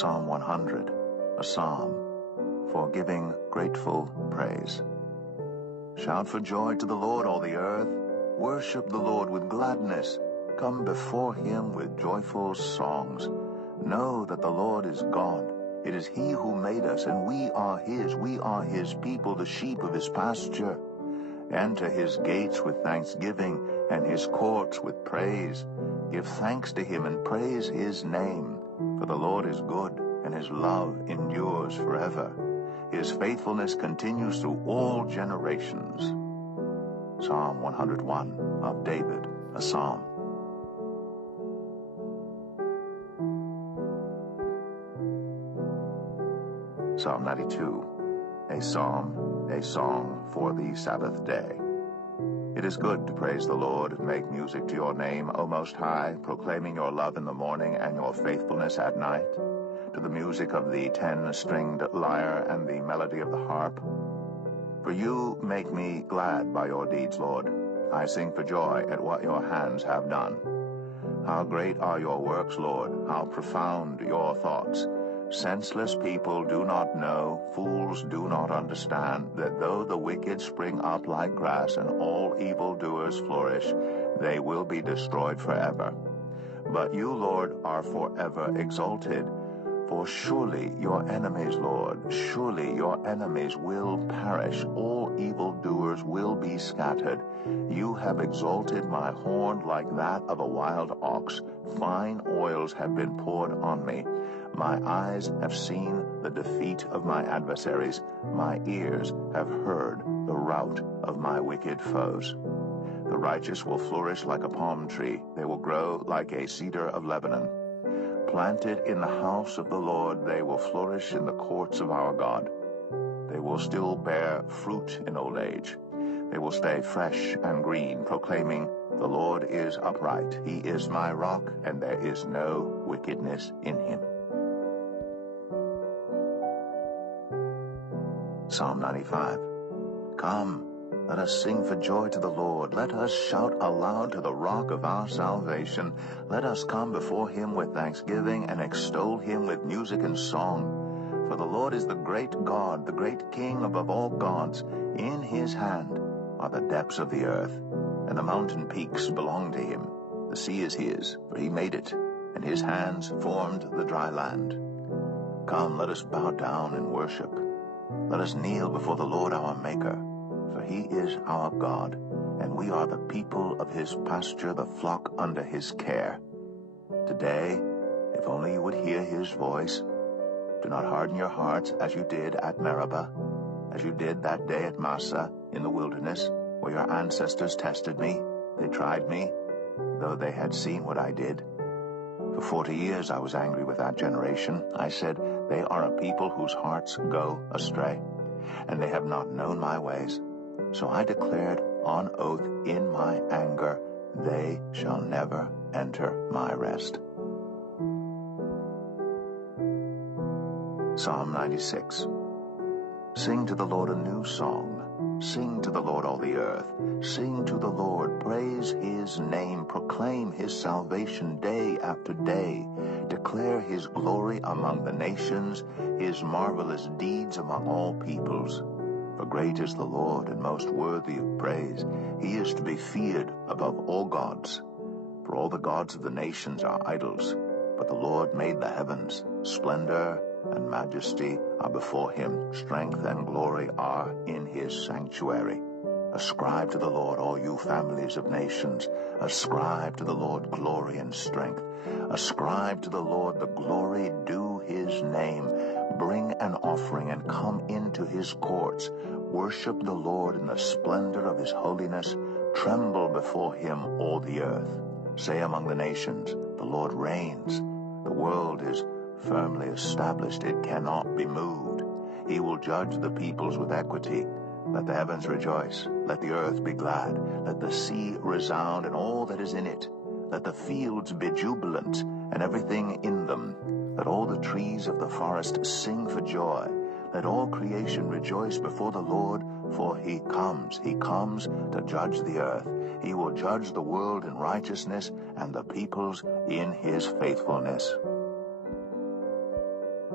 Psalm 100, a psalm for giving grateful praise. Shout for joy to the Lord, all the earth. Worship the Lord with gladness. Come before him with joyful songs. Know that the Lord is God. It is he who made us, and we are his. We are his people, the sheep of his pasture. Enter his gates with thanksgiving, and his courts with praise. Give thanks to him and praise his name. For the Lord is good, and his love endures forever. His faithfulness continues through all generations. Psalm 101 of David, a psalm. Psalm 92, a psalm, a song for the Sabbath day. It is good to praise the Lord and make music to your name, O Most High, proclaiming your love in the morning and your faithfulness at night, to the music of the 10-stringed lyre and the melody of the harp. For you make me glad by your deeds, Lord. I sing for joy at what your hands have done. How great are your works, Lord, how profound your thoughts. Senseless people do not know, fools do not understand, that though the wicked spring up like grass and all evildoers flourish, they will be destroyed forever. But you, Lord, are forever exalted. For surely your enemies, Lord, surely your enemies will perish. All evildoers will be scattered. You have exalted my horn like that of a wild ox. Fine oils have been poured on me. My eyes have seen the defeat of my adversaries. My ears have heard the rout of my wicked foes. The righteous will flourish like a palm tree. They will grow like a cedar of Lebanon. Planted in the house of the Lord, they will flourish in the courts of our God. They will still bear fruit in old age. They will stay fresh and green, proclaiming, "The Lord is upright. He is my rock, and there is no wickedness in him." Psalm 95. Come, let us sing for joy to the Lord. Let us shout aloud to the rock of our salvation. Let us come before him with thanksgiving and extol him with music and song. For the Lord is the great God, the great King above all gods. In his hand are the depths of the earth, and the mountain peaks belong to him. The sea is his, for he made it, and his hands formed the dry land. Come, let us bow down and worship. Let us kneel before the Lord our Maker. For he is our God, and we are the people of his pasture, the flock under his care. Today, if only you would hear his voice, do not harden your hearts as you did at Meribah, as you did that day at Massah in the wilderness, where your ancestors tested me. They tried me, though they had seen what I did. For 40 years I was angry with that generation. I said, "They are a people whose hearts go astray, and they have not known my ways." So I declared on oath in my anger, "They shall never enter my rest." Psalm 96. Sing to the Lord a new song. Sing to the Lord, all the earth. Sing to the Lord. Praise his name. Proclaim his salvation day after day. Declare his glory among the nations, his marvelous deeds among all peoples. For great is the Lord, and most worthy of praise. He is to be feared above all gods. For all the gods of the nations are idols, but the Lord made the heavens. Splendor and majesty are before him. Strength and glory are in his sanctuary. Ascribe to the Lord, all you families of nations. Ascribe to the Lord glory and strength. Ascribe to the Lord the glory due his name. Bring an offering and come into his courts. Worship the Lord in the splendor of his holiness. Tremble before him, all the earth. Say among the nations, "The Lord reigns." The world is firmly established, it cannot be moved. He will judge the peoples with equity. Let the heavens rejoice, let the earth be glad, let the sea resound and all that is in it. Let the fields be jubilant and everything in them. Let all the trees of the forest sing for joy. Let all creation rejoice before the Lord, for he comes to judge the earth. He will judge the world in righteousness and the peoples in his faithfulness.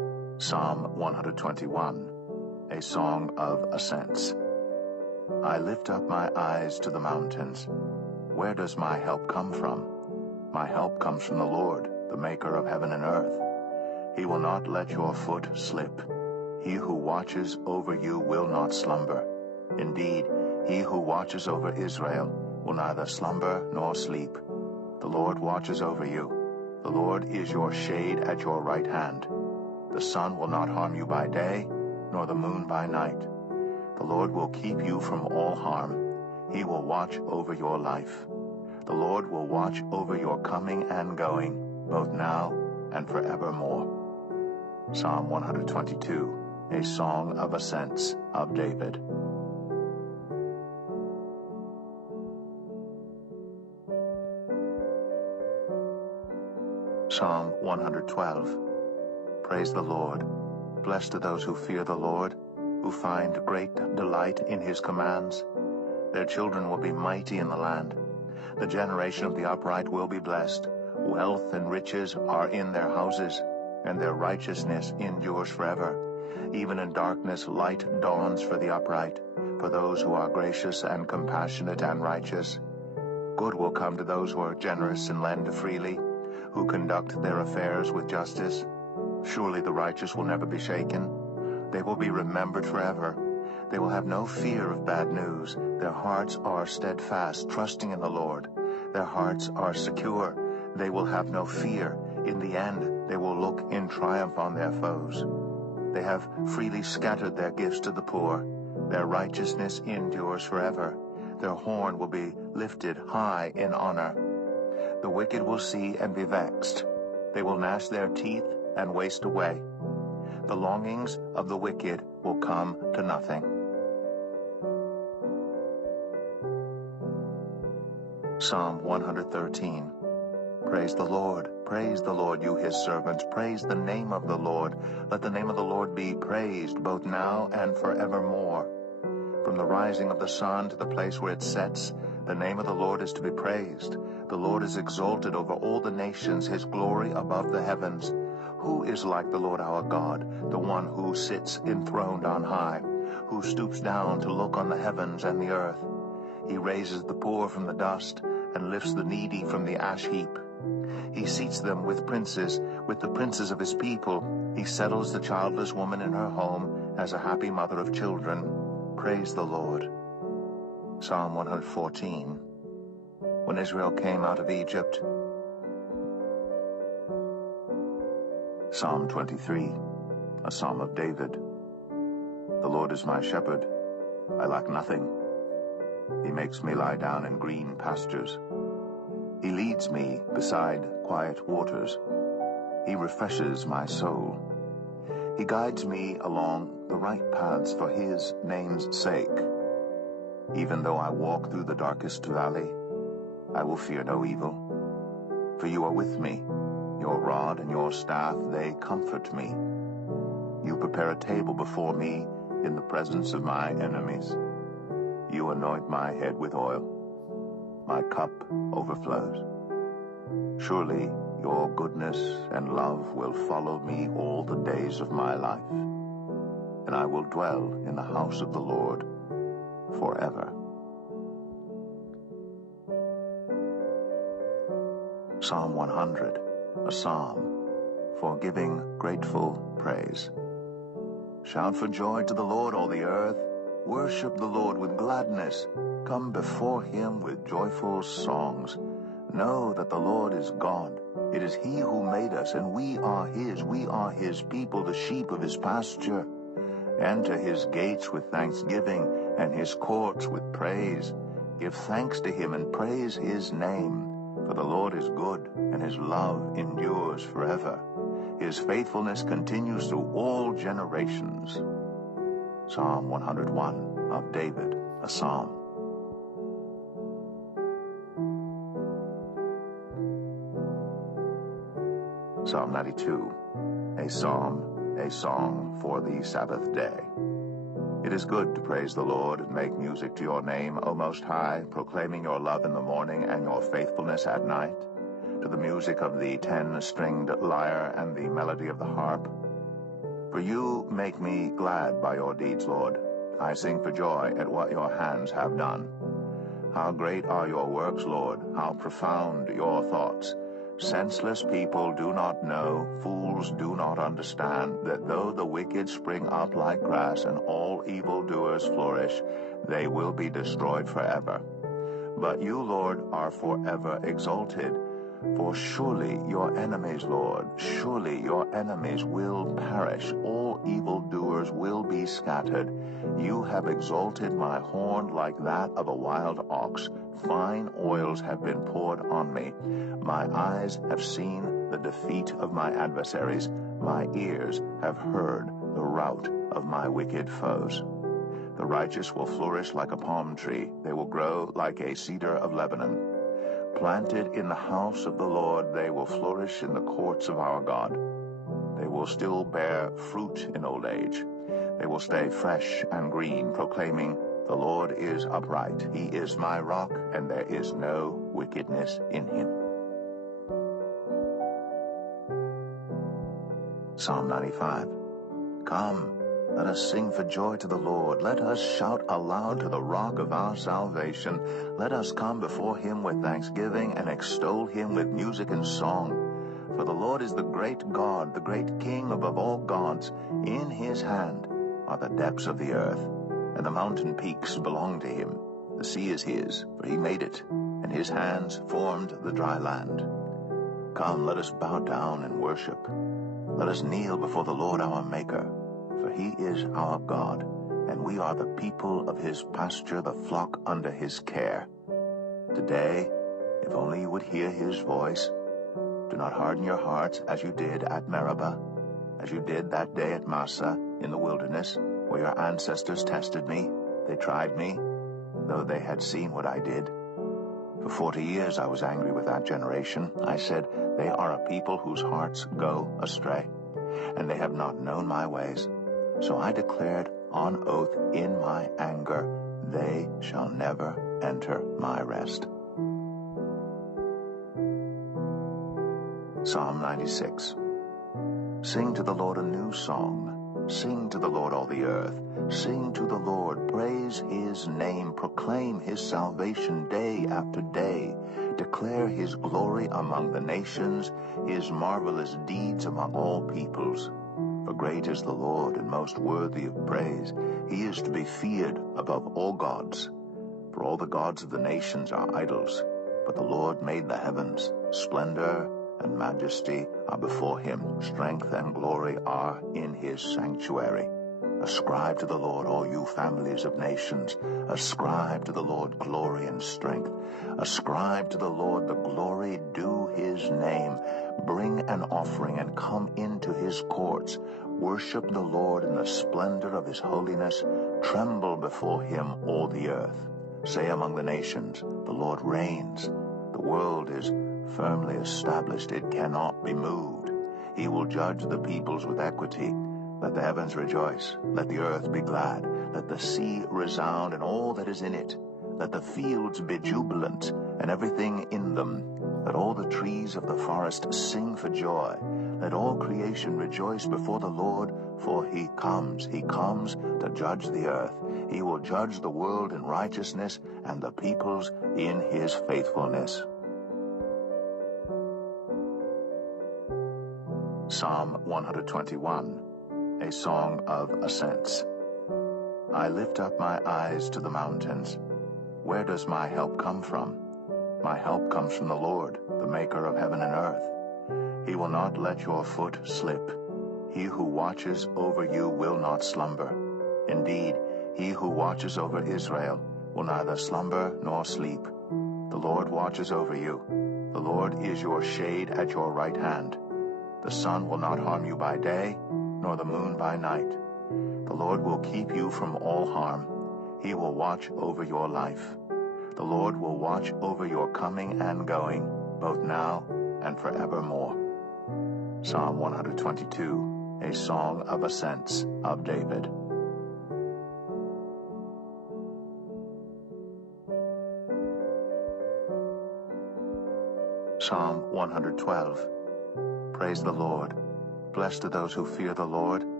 Psalm 121, a song of ascents. I lift up my eyes to the mountains. Where does my help come from? My help comes from the Lord, the maker of heaven and earth. He will not let your foot slip. He who watches over you will not slumber. Indeed, he who watches over Israel will neither slumber nor sleep. The Lord watches over you. The Lord is your shade at your right hand. The sun will not harm you by day, nor the moon by night. The Lord will keep you from all harm. He will watch over your life. The Lord will watch over your coming and going, both now and forevermore. Psalm 122, a song of ascents of David. Psalm 112. Praise the Lord. Blessed are those who fear the Lord, who find great delight in his commands. Their children will be mighty in the land. The generation of the upright will be blessed. Wealth and riches are in their houses, and their righteousness endures forever. Even in darkness light dawns for the upright, for those who are gracious and compassionate and righteous. Good will come to those who are generous and lend freely, who conduct their affairs with justice. Surely the righteous will never be shaken. They will be remembered forever. They will have no fear of bad news. Their hearts are steadfast, trusting in the Lord. Their hearts are secure. They will have no fear. In the end, they will look in triumph on their foes. They have freely scattered their gifts to the poor. Their righteousness endures forever. Their horn will be lifted high in honor. The wicked will see and be vexed. They will gnash their teeth and waste away. The longings of the wicked will come to nothing. Psalm 113. Praise the Lord, you his servants. Praise the name of the Lord. Let the name of the Lord be praised, both now and forevermore. From the rising of the sun to the place where it sets, the name of the Lord is to be praised. The Lord is exalted over all the nations, his glory above the heavens. Who is like the Lord our God, the one who sits enthroned on high, who stoops down to look on the heavens and the earth? He raises the poor from the dust and lifts the needy from the ash heap. He seats them with the princes of his people. He settles the childless woman in her home as a happy mother of children. Praise the Lord. Psalm 114. When Israel came out of Egypt. Psalm 23, a psalm of David. The Lord is my shepherd. I lack nothing. He makes me lie down in green pastures. He leads me beside quiet waters. He refreshes my soul. He guides me along the right paths for his name's sake. Even though I walk through the darkest valley, I will fear no evil. For you are with me. Your rod and your staff, they comfort me. You prepare a table before me in the presence of my enemies. You anoint my head with oil. My cup overflows. Surely your goodness and love will follow me all the days of my life, and I will dwell in the house of the Lord forever. Psalm 100, a psalm for giving grateful praise. Shout for joy to the Lord, all the earth. Worship the Lord with gladness. Come before him with joyful songs. Know that the Lord is God. It is he who made us, and we are his. We are his people, the sheep of his pasture. Enter his gates with thanksgiving, and his courts with praise. Give thanks to him and praise his name. For the Lord is good, and his love endures forever. His faithfulness continues through all generations. Psalm 101 of David, a psalm. Psalm 92, a song for the Sabbath day. It is good to praise the Lord and make music to your name, O Most High, proclaiming your love in the morning and your faithfulness at night, to the music of the 10-stringed lyre and the melody of the harp. For you make me glad by your deeds, Lord. I sing for joy at what your hands have done. How great are your works, Lord, how profound your thoughts. Senseless people do not know, fools do not understand, that though the wicked spring up like grass and all evildoers flourish, they will be destroyed forever. But you, Lord, are forever exalted. For surely your enemies, Lord, surely your enemies will perish. All evildoers will be scattered. You have exalted my horn like that of a wild ox. Fine oils have been poured on me. My eyes have seen the defeat of my adversaries. My ears have heard the rout of my wicked foes. The righteous will flourish like a palm tree. They will grow like a cedar of Lebanon. Planted in the house of the Lord, they will flourish in the courts of our God. They will still bear fruit in old age. They will stay fresh and green, proclaiming, "The Lord is upright. He is my rock, and there is no wickedness in him." Psalm 95. Come, let us sing for joy to the Lord. Let us shout aloud to the rock of our salvation. Let us come before him with thanksgiving and extol him with music and song. For the Lord is the great God, the great King above all gods. In his hand are the depths of the earth, and the mountain peaks belong to him. The sea is his, for he made it, and his hands formed the dry land. Come, let us bow down and worship. Let us kneel before the Lord our Maker. For he is our God, and we are the people of his pasture, the flock under his care. Today, if only you would hear his voice, do not harden your hearts as you did at Meribah, as you did that day at Massah in the wilderness, where your ancestors tested me. They tried me, though they had seen what I did. For 40 years I was angry with that generation. I said, "They are a people whose hearts go astray, and they have not known my ways." So I declared on oath in my anger, "They shall never enter my rest." Psalm 96. Sing to the Lord a new song. Sing to the Lord all the earth. Sing to the Lord, praise his name, proclaim his salvation day after day. Declare his glory among the nations, his marvelous deeds among all peoples. For great is the Lord, and most worthy of praise. He is to be feared above all gods. For all the gods of the nations are idols, but the Lord made the heavens. Splendor and majesty are before him. Strength and glory are in his sanctuary. Ascribe to the Lord, all you families of nations. Ascribe to the Lord glory and strength. Ascribe to the Lord the glory due his name. Bring an offering and come into his courts. Worship the Lord in the splendor of his holiness. Tremble before him, all the earth. Say among the nations, "The Lord reigns." The world is firmly established, it cannot be moved. He will judge the peoples with equity. Let the heavens rejoice, let the earth be glad, let the sea resound and all that is in it. Let the fields be jubilant and everything in them. Let all the trees of the forest sing for joy. Let all creation rejoice before the Lord, for he comes to judge the earth. He will judge the world in righteousness and the peoples in his faithfulness. Psalm 121, a song of ascents. I lift up my eyes to the mountains. Where does my help come from? My help comes from the Lord, the maker of heaven and earth. He will not let your foot slip. He who watches over you will not slumber. Indeed, he who watches over Israel will neither slumber nor sleep. The Lord watches over you. The Lord is your shade at your right hand. The sun will not harm you by day, nor the moon by night. The Lord will keep you from all harm. He will watch over your life. The Lord will watch over your coming and going, both now and forevermore. Psalm 122, a song of ascents of David. Psalm 112. Praise the Lord. Blessed are those who fear the Lord,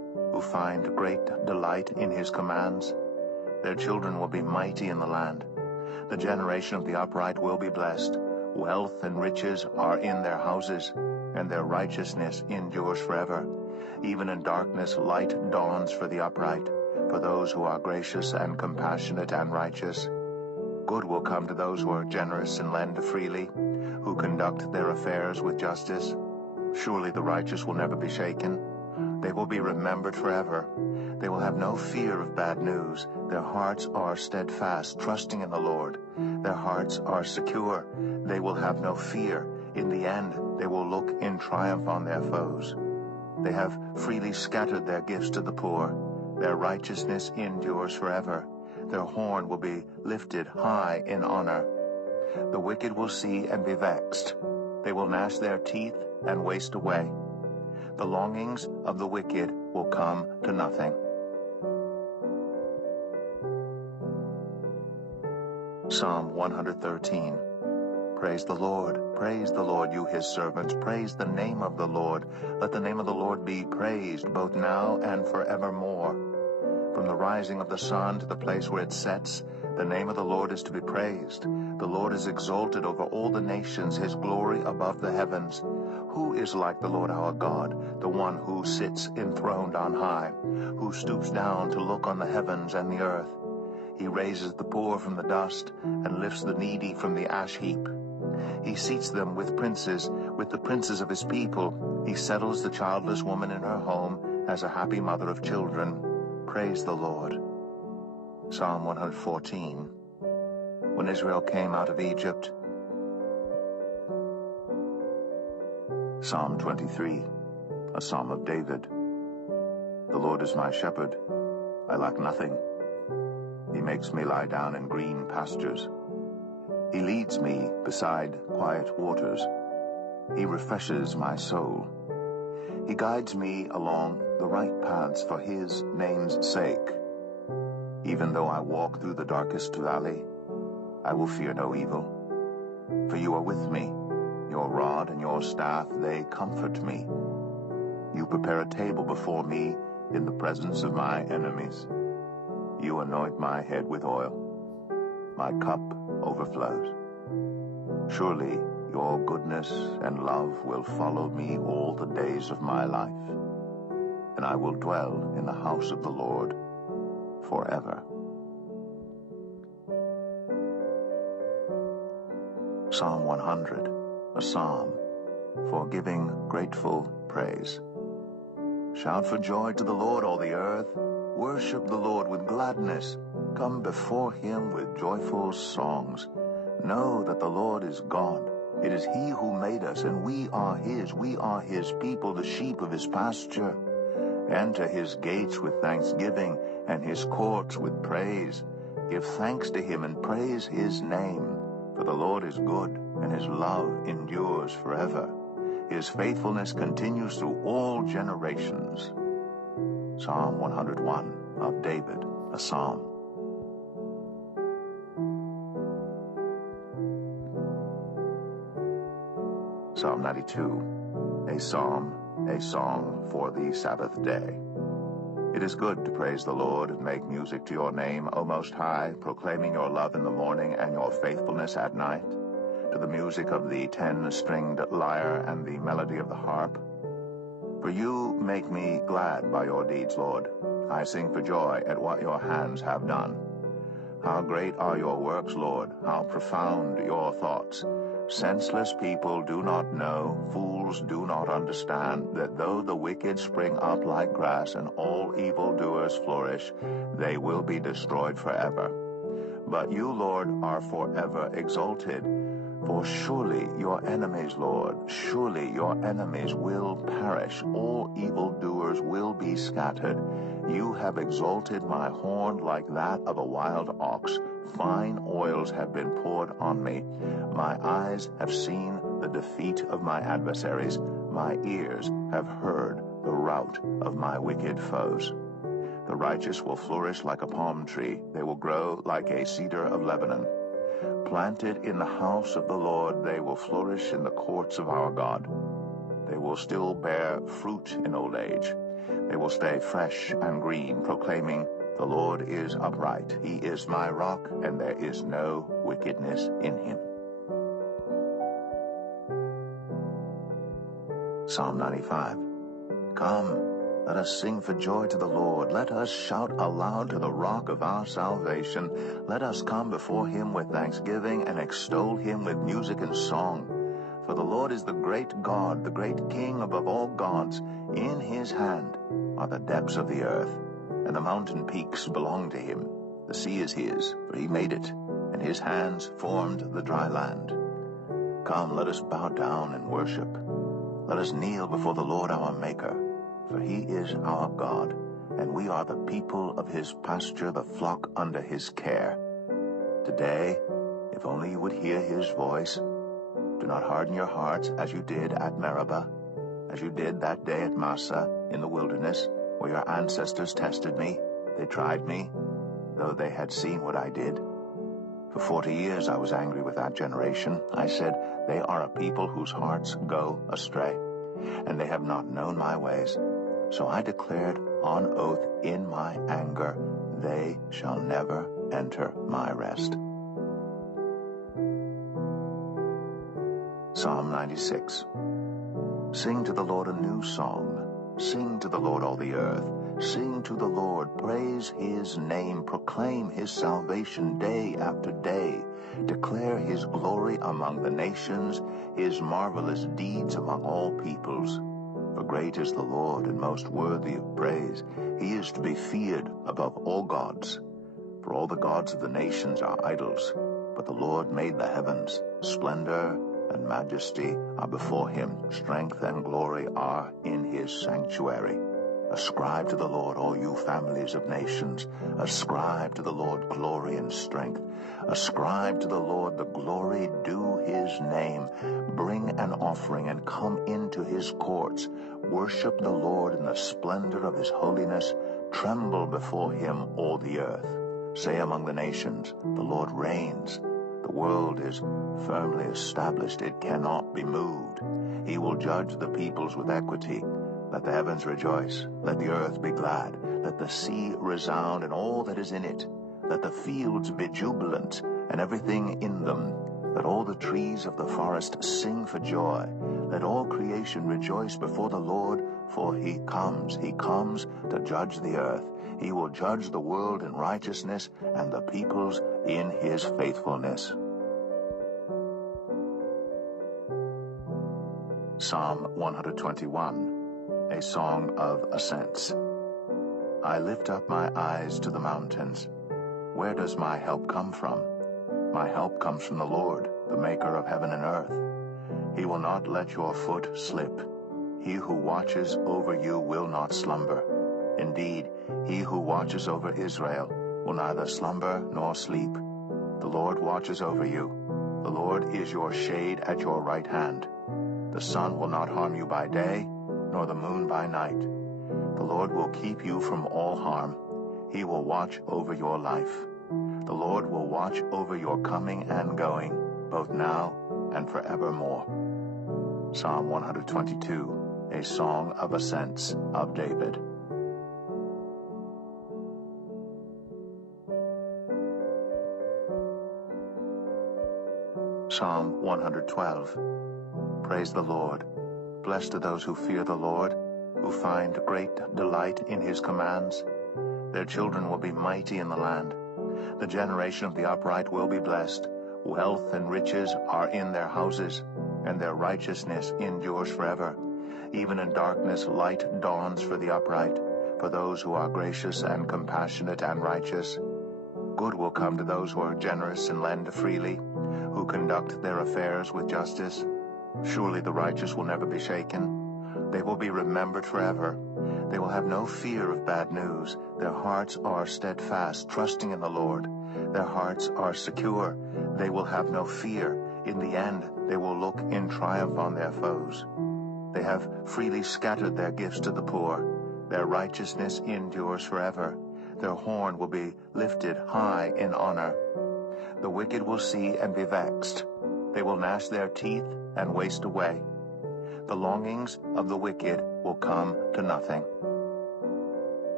who find great delight in his commands. Their children will be mighty in the land. The generation of the upright will be blessed. Wealth and riches are in their houses, and their righteousness endures forever. Even in darkness light dawns for the upright, for those who are gracious and compassionate and righteous. Good will come to those who are generous and lend freely, who conduct their affairs with justice. Surely the righteous will never be shaken. They will be remembered forever. They will have no fear of bad news. Their hearts are steadfast, trusting in the Lord. Their hearts are secure. They will have no fear. In the end, they will look in triumph on their foes. They have freely scattered their gifts to the poor. Their righteousness endures forever. Their horn will be lifted high in honor. The wicked will see and be vexed. They will gnash their teeth and waste away. The longings of the wicked will come to nothing. Psalm 113. Praise the Lord, you his servants. Praise the name of the Lord. Let the name of the Lord be praised, both now and forevermore. From the rising of the sun to the place where it sets, the name of the Lord is to be praised. The Lord is exalted over all the nations, his glory above the heavens. Who is like the Lord our God, the one who sits enthroned on high, who stoops down to look on the heavens and the earth? He raises the poor from the dust and lifts the needy from the ash heap. He seats them with the princes of his people. He settles the childless woman in her home as a happy mother of children. Praise the Lord. Psalm 114. When Israel came out of Egypt. Psalm 23, a psalm of David. The Lord is my shepherd. I lack nothing. He makes me lie down in green pastures. He leads me beside quiet waters. He refreshes my soul. He guides me along the right paths for his name's sake. Even though I walk through the darkest valley, I will fear no evil. For you are with me. Your rod and your staff, they comfort me. You prepare a table before me in the presence of my enemies. You anoint my head with oil. My cup overflows. Surely your goodness and love will follow me all the days of my life, and I will dwell in the house of the Lord forever. Psalm 100, a psalm for giving grateful praise. Shout for joy to the Lord, all the earth. Worship the Lord with gladness. Come before him with joyful songs. Know that the Lord is God. It is he who made us, and we are his. We are his people, the sheep of his pasture. Enter his gates with thanksgiving, and his courts with praise. Give thanks to him and praise his name. For the Lord is good, and his love endures forever. His faithfulness continues through all generations. Psalm 101 of David, a psalm. Psalm 92, a psalm, a song for the Sabbath day. It is good to praise the Lord and make music to your name, O Most High, proclaiming your love in the morning and your faithfulness at night, to the music of the 10-stringed lyre and the melody of the harp. For you make me glad by your deeds, Lord. I sing for joy at what your hands have done. How great are your works, Lord, how profound your thoughts. Senseless people do not know, fools do not understand, that though the wicked spring up like grass and all evildoers flourish, they will be destroyed forever. But you, Lord, are forever exalted. For surely your enemies, Lord, surely your enemies will perish. All evildoers will be scattered. You have exalted my horn like that of a wild ox. Fine oils have been poured on me. My eyes have seen the defeat of my adversaries. My ears have heard the rout of my wicked foes. The righteous will flourish like a palm tree. They will grow like a cedar of Lebanon. Planted in the house of the Lord, they will flourish in the courts of our God. They will still bear fruit in old age. They will stay fresh and green, proclaiming, "The Lord is upright. He is my rock, and there is no wickedness in him." Psalm 95. Come, let us sing for joy to the Lord. Let us shout aloud to the rock of our salvation. Let us come before him with thanksgiving and extol him with music and song. For the Lord is the great God, the great King above all gods. In his hand are the depths of the earth, and the mountain peaks belong to him. The sea is his, for he made it, and his hands formed the dry land. Come, let us bow down and worship. Let us kneel before the Lord our Maker, for he is our God, and we are the people of his pasture, the flock under his care. Today, if only you would hear his voice, do not harden your hearts as you did at Meribah, as you did that day at Massah in the wilderness, where your ancestors tested me. They tried me, though they had seen what I did. For 40 years I was angry with that generation. I said, "They are a people whose hearts go astray, and they have not known my ways." So I declared on oath in my anger, "They shall never enter my rest." Psalm 96. Sing to the Lord a new song. Sing to the Lord all the earth. Sing to the Lord, praise his name, proclaim his salvation day after day. Declare his glory among the nations, his marvelous deeds among all peoples. For great is the Lord and most worthy of praise. He is to be feared above all gods. For all the gods of the nations are idols, but the Lord made the heavens. Splendor and majesty are before him. Strength and glory are in his sanctuary. Ascribe to the Lord, all you families of nations. Ascribe to the Lord glory and strength. Ascribe to the Lord the glory due his name. Bring an offering and come into his courts. Worship the Lord in the splendor of his holiness. Tremble before him, all the earth. Say among the nations, "The Lord reigns." The world is firmly established. It cannot be moved. He will judge the peoples with equity. Let the heavens rejoice. Let the earth be glad. Let the sea resound and all that is in it. Let the fields be jubilant and everything in them. Let all the trees of the forest sing for joy. Let all creation rejoice before the Lord, for he comes. He comes to judge the earth. He will judge the world in righteousness and the peoples in his faithfulness. Psalm 121. A song of ascents. I lift up my eyes to the mountains. Where does my help come from? My help comes from the Lord, the maker of heaven and earth. He will not let your foot slip. He who watches over you will not slumber. Indeed, he who watches over Israel will neither slumber nor sleep. The Lord watches over you. The Lord is your shade at your right hand. The sun will not harm you by day, nor the moon by night. The Lord will keep you from all harm. He will watch over your life. The Lord will watch over your coming and going, both now and forevermore. Psalm 122, a song of ascents of David. Psalm 112. Praise the Lord. Blessed are those who fear the Lord, who find great delight in his commands. Their children will be mighty in the land. The generation of the upright will be blessed. Wealth and riches are in their houses, and their righteousness endures forever. Even in darkness light dawns for the upright, for those who are gracious and compassionate and righteous. Good will come to those who are generous and lend freely, who conduct their affairs with justice. Surely the righteous will never be shaken. They will be remembered forever. They will have no fear of bad news. Their hearts are steadfast, trusting in the Lord. Their hearts are secure. They will have no fear. In the end, they will look in triumph on their foes. They have freely scattered their gifts to the poor. Their righteousness endures forever. Their horn will be lifted high in honor. The wicked will see and be vexed. They will gnash their teeth and waste away. The longings of the wicked will come to nothing.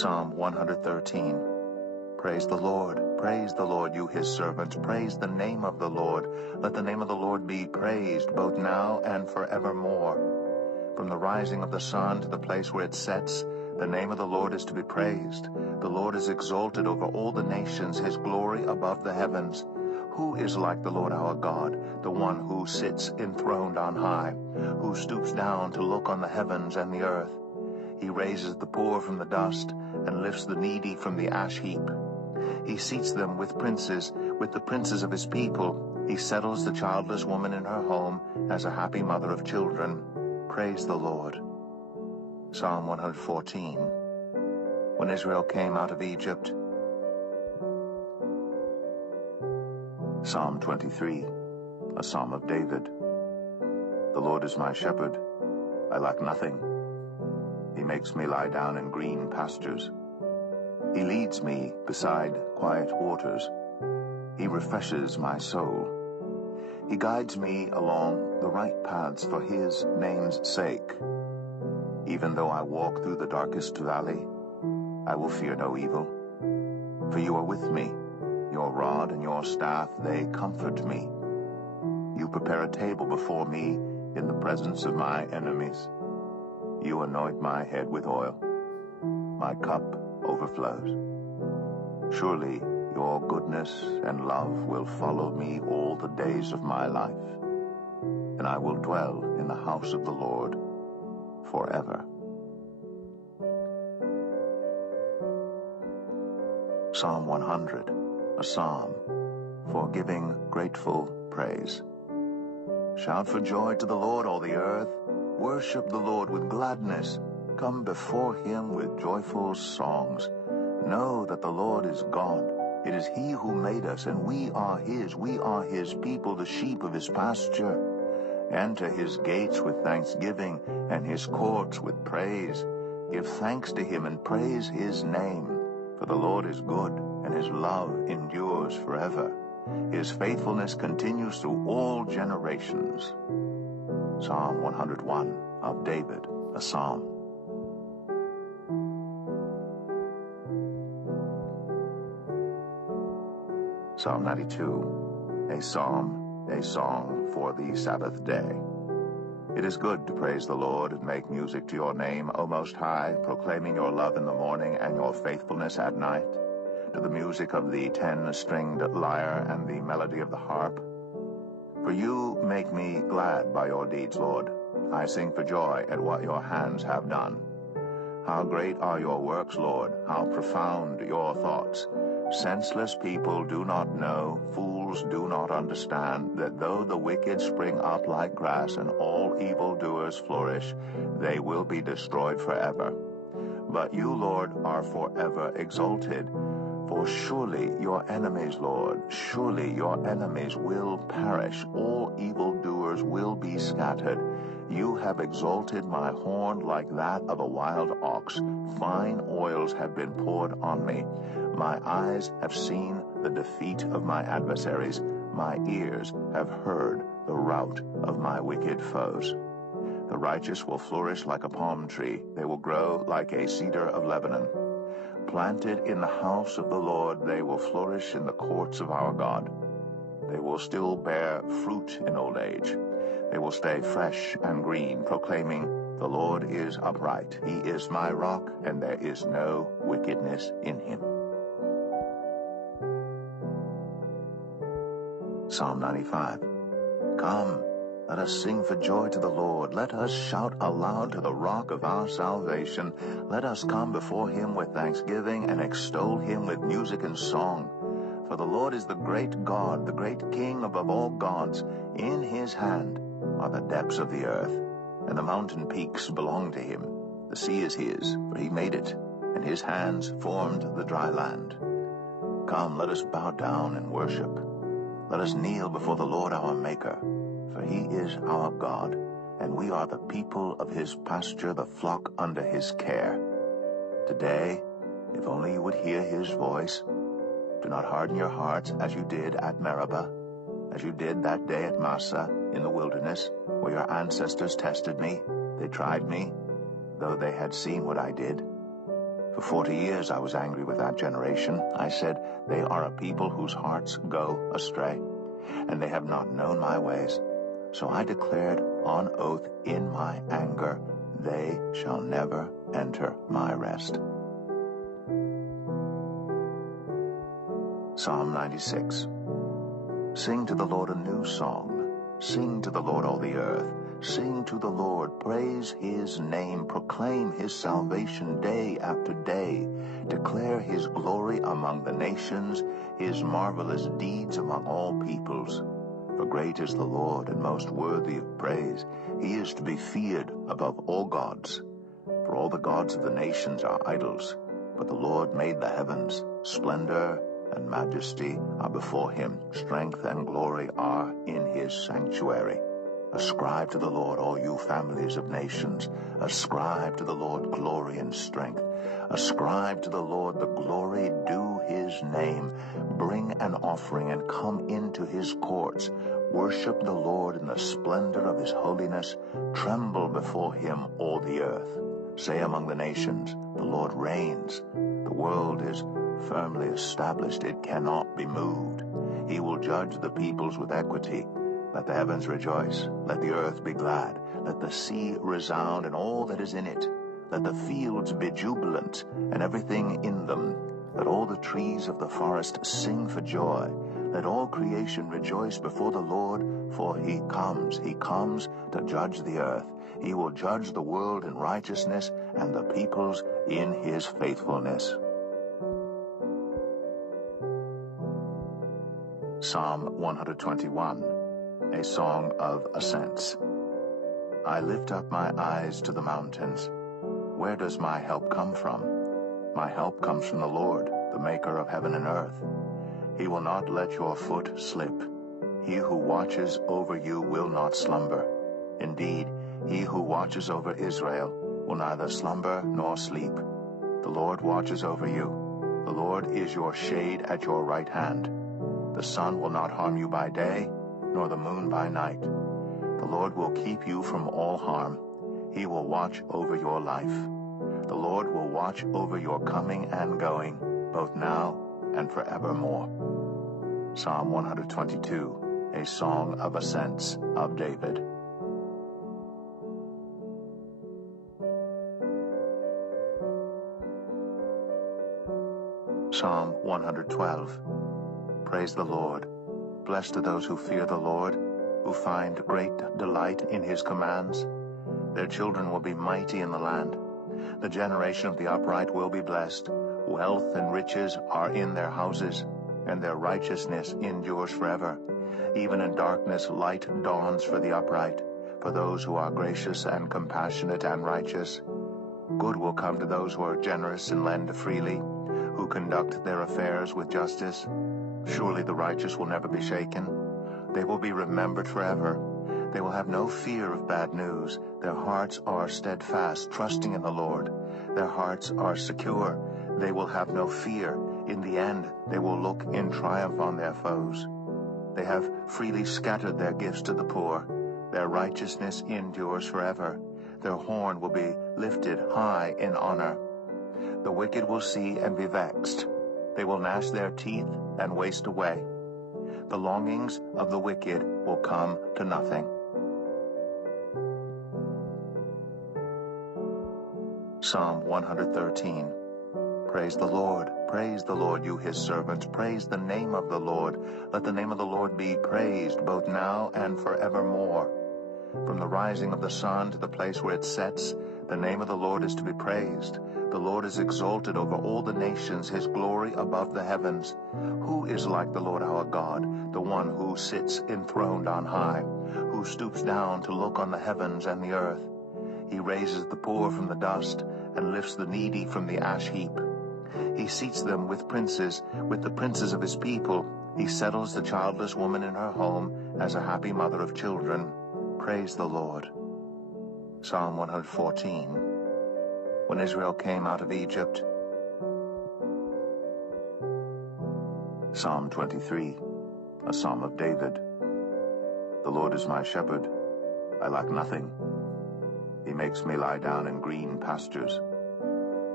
Psalm 113. Praise the Lord, you his servants. Praise the name of the Lord. Let the name of the Lord be praised, both now and forevermore. From the rising of the sun to the place where it sets, the name of the Lord is to be praised. The Lord is exalted over all the nations, his glory above the heavens. Who is like the Lord our God, the one who sits enthroned on high, who stoops down to look on the heavens and the earth? He raises the poor from the dust and lifts the needy from the ash heap. He seats them with the princes of his people. He settles the childless woman in her home as a happy mother of children. Praise the Lord. Psalm 114. When Israel came out of Egypt. Psalm 23, a psalm of David. The Lord is my shepherd. I lack nothing. He makes me lie down in green pastures. He leads me beside quiet waters. He refreshes my soul. He guides me along the right paths for his name's sake. Even though I walk through the darkest valley, I will fear no evil. For you are with me. Your rod and your staff, they comfort me. You prepare a table before me in the presence of my enemies. You anoint my head with oil. My cup overflows. Surely your goodness and love will follow me all the days of my life, and I will dwell in the house of the Lord forever. Psalm 100, a psalm for giving grateful praise. Shout for joy to the Lord, all the earth. Worship the Lord with gladness. Come before him with joyful songs. Know that the Lord is God. It is he who made us, and we are his. We are his people, the sheep of his pasture. Enter his gates with thanksgiving, and his courts with praise. Give thanks to him and praise his name. For the Lord is good, and his love endures forever. His faithfulness continues through all generations. Psalm 101 of David, a psalm. Psalm 92, a psalm, a song for the Sabbath day. It is good to praise the Lord and make music to your name, O Most High, proclaiming your love in the morning and your faithfulness at night, to the music of the 10-stringed lyre and the melody of the harp. For you make me glad by your deeds, Lord. I sing for joy at what your hands have done. How great are your works, Lord, how profound your thoughts. Senseless people do not know, fools do not understand, that though the wicked spring up like grass and all evildoers flourish, they will be destroyed forever. But you, Lord, are forever exalted. For surely your enemies, Lord, surely your enemies will perish. All evildoers will be scattered. You have exalted my horn like that of a wild ox. Fine oils have been poured on me. My eyes have seen the defeat of my adversaries. My ears have heard the rout of my wicked foes. The righteous will flourish like a palm tree. They will grow like a cedar of Lebanon. Planted in the house of the Lord, they will flourish in the courts of our God. They will still bear fruit in old age. They will stay fresh and green, proclaiming, "The Lord is upright. He is my rock, and there is no wickedness in him." Psalm 95. Come, let us sing for joy to the Lord. Let us shout aloud to the rock of our salvation. Let us come before him with thanksgiving and extol him with music and song. For the Lord is the great God, the great King above all gods. In his hand are the depths of the earth, and the mountain peaks belong to him. The sea is his, for he made it, and his hands formed the dry land. Come, let us bow down and worship. Let us kneel before the Lord our Maker, for he is our God, and we are the people of his pasture, the flock under his care. Today, if only you would hear his voice, do not harden your hearts as you did at Meribah, as you did that day at Massah in the wilderness, where your ancestors tested me. They tried me, though they had seen what I did. For 40 years I was angry with that generation. I said, they are a people whose hearts go astray, and they have not known my ways. So I declared on oath in my anger, they shall never enter my rest. Psalm 96. Sing to the Lord a new song. Sing to the Lord, all the earth. Sing to the Lord, praise his name, proclaim his salvation day after day. Declare his glory among the nations, his marvelous deeds among all peoples. For great is the Lord, and most worthy of praise. He is to be feared above all gods. For all the gods of the nations are idols, but the Lord made the heavens. Splendor and majesty are before him. Strength and glory are in his sanctuary. Ascribe to the Lord, all you families of nations. Ascribe to the Lord glory and strength. Ascribe to the Lord the glory due his name. Bring an offering and come into his courts. Worship the Lord in the splendor of his holiness. Tremble before him, all the earth. Say among the nations, the Lord reigns. The world is firmly established, it cannot be moved. He will judge the peoples with equity. Let the heavens rejoice, let the earth be glad, let the sea resound and all that is in it. Let the fields be jubilant and everything in them. Let all the trees of the forest sing for joy. Let all creation rejoice before the Lord, for he comes to judge the earth. He will judge the world in righteousness and the peoples in his faithfulness. Psalm 121, a song of ascents. I lift up my eyes to the mountains. Where does my help come from? My help comes from the Lord, the maker of heaven and earth. He will not let your foot slip. He who watches over you will not slumber. Indeed, he who watches over Israel will neither slumber nor sleep. The Lord watches over you. The Lord is your shade at your right hand. The sun will not harm you by day, nor the moon by night. The Lord will keep you from all harm. He will watch over your life. The Lord will watch over your coming and going, both now and forevermore. Psalm 122, a song of ascents of David. Psalm 112. Praise the Lord. Blessed are those who fear the Lord, who find great delight in his commands. Their children will be mighty in the land. The generation of the upright will be blessed. Wealth and riches are in their houses, and their righteousness endures forever. Even in darkness light dawns for the upright, for those who are gracious and compassionate and righteous. Good will come to those who are generous and lend freely, who conduct their affairs with justice. Surely the righteous will never be shaken. They will be remembered forever. They will have no fear of bad news. Their hearts are steadfast, trusting in the Lord. Their hearts are secure. They will have no fear. In the end, they will look in triumph on their foes. They have freely scattered their gifts to the poor. Their righteousness endures forever. Their horn will be lifted high in honor. The wicked will see and be vexed. They will gnash their teeth and waste away. The longings of the wicked will come to nothing. Psalm 113. Praise the Lord, you his servants. Praise the name of the Lord. Let the name of the Lord be praised, both now and forevermore. From the rising of the sun to the place where it sets, the name of the Lord is to be praised. The Lord is exalted over all the nations, his glory above the heavens. Who is like the Lord our God, the one who sits enthroned on high, who stoops down to look on the heavens and the earth? He raises the poor from the dust and lifts the needy from the ash heap. He seats them with the princes of his people. He settles the childless woman in her home as a happy mother of children. Praise the Lord. Psalm 114. When Israel came out of Egypt. Psalm 23, a psalm of David. The Lord is my shepherd, I lack nothing. He makes me lie down in green pastures.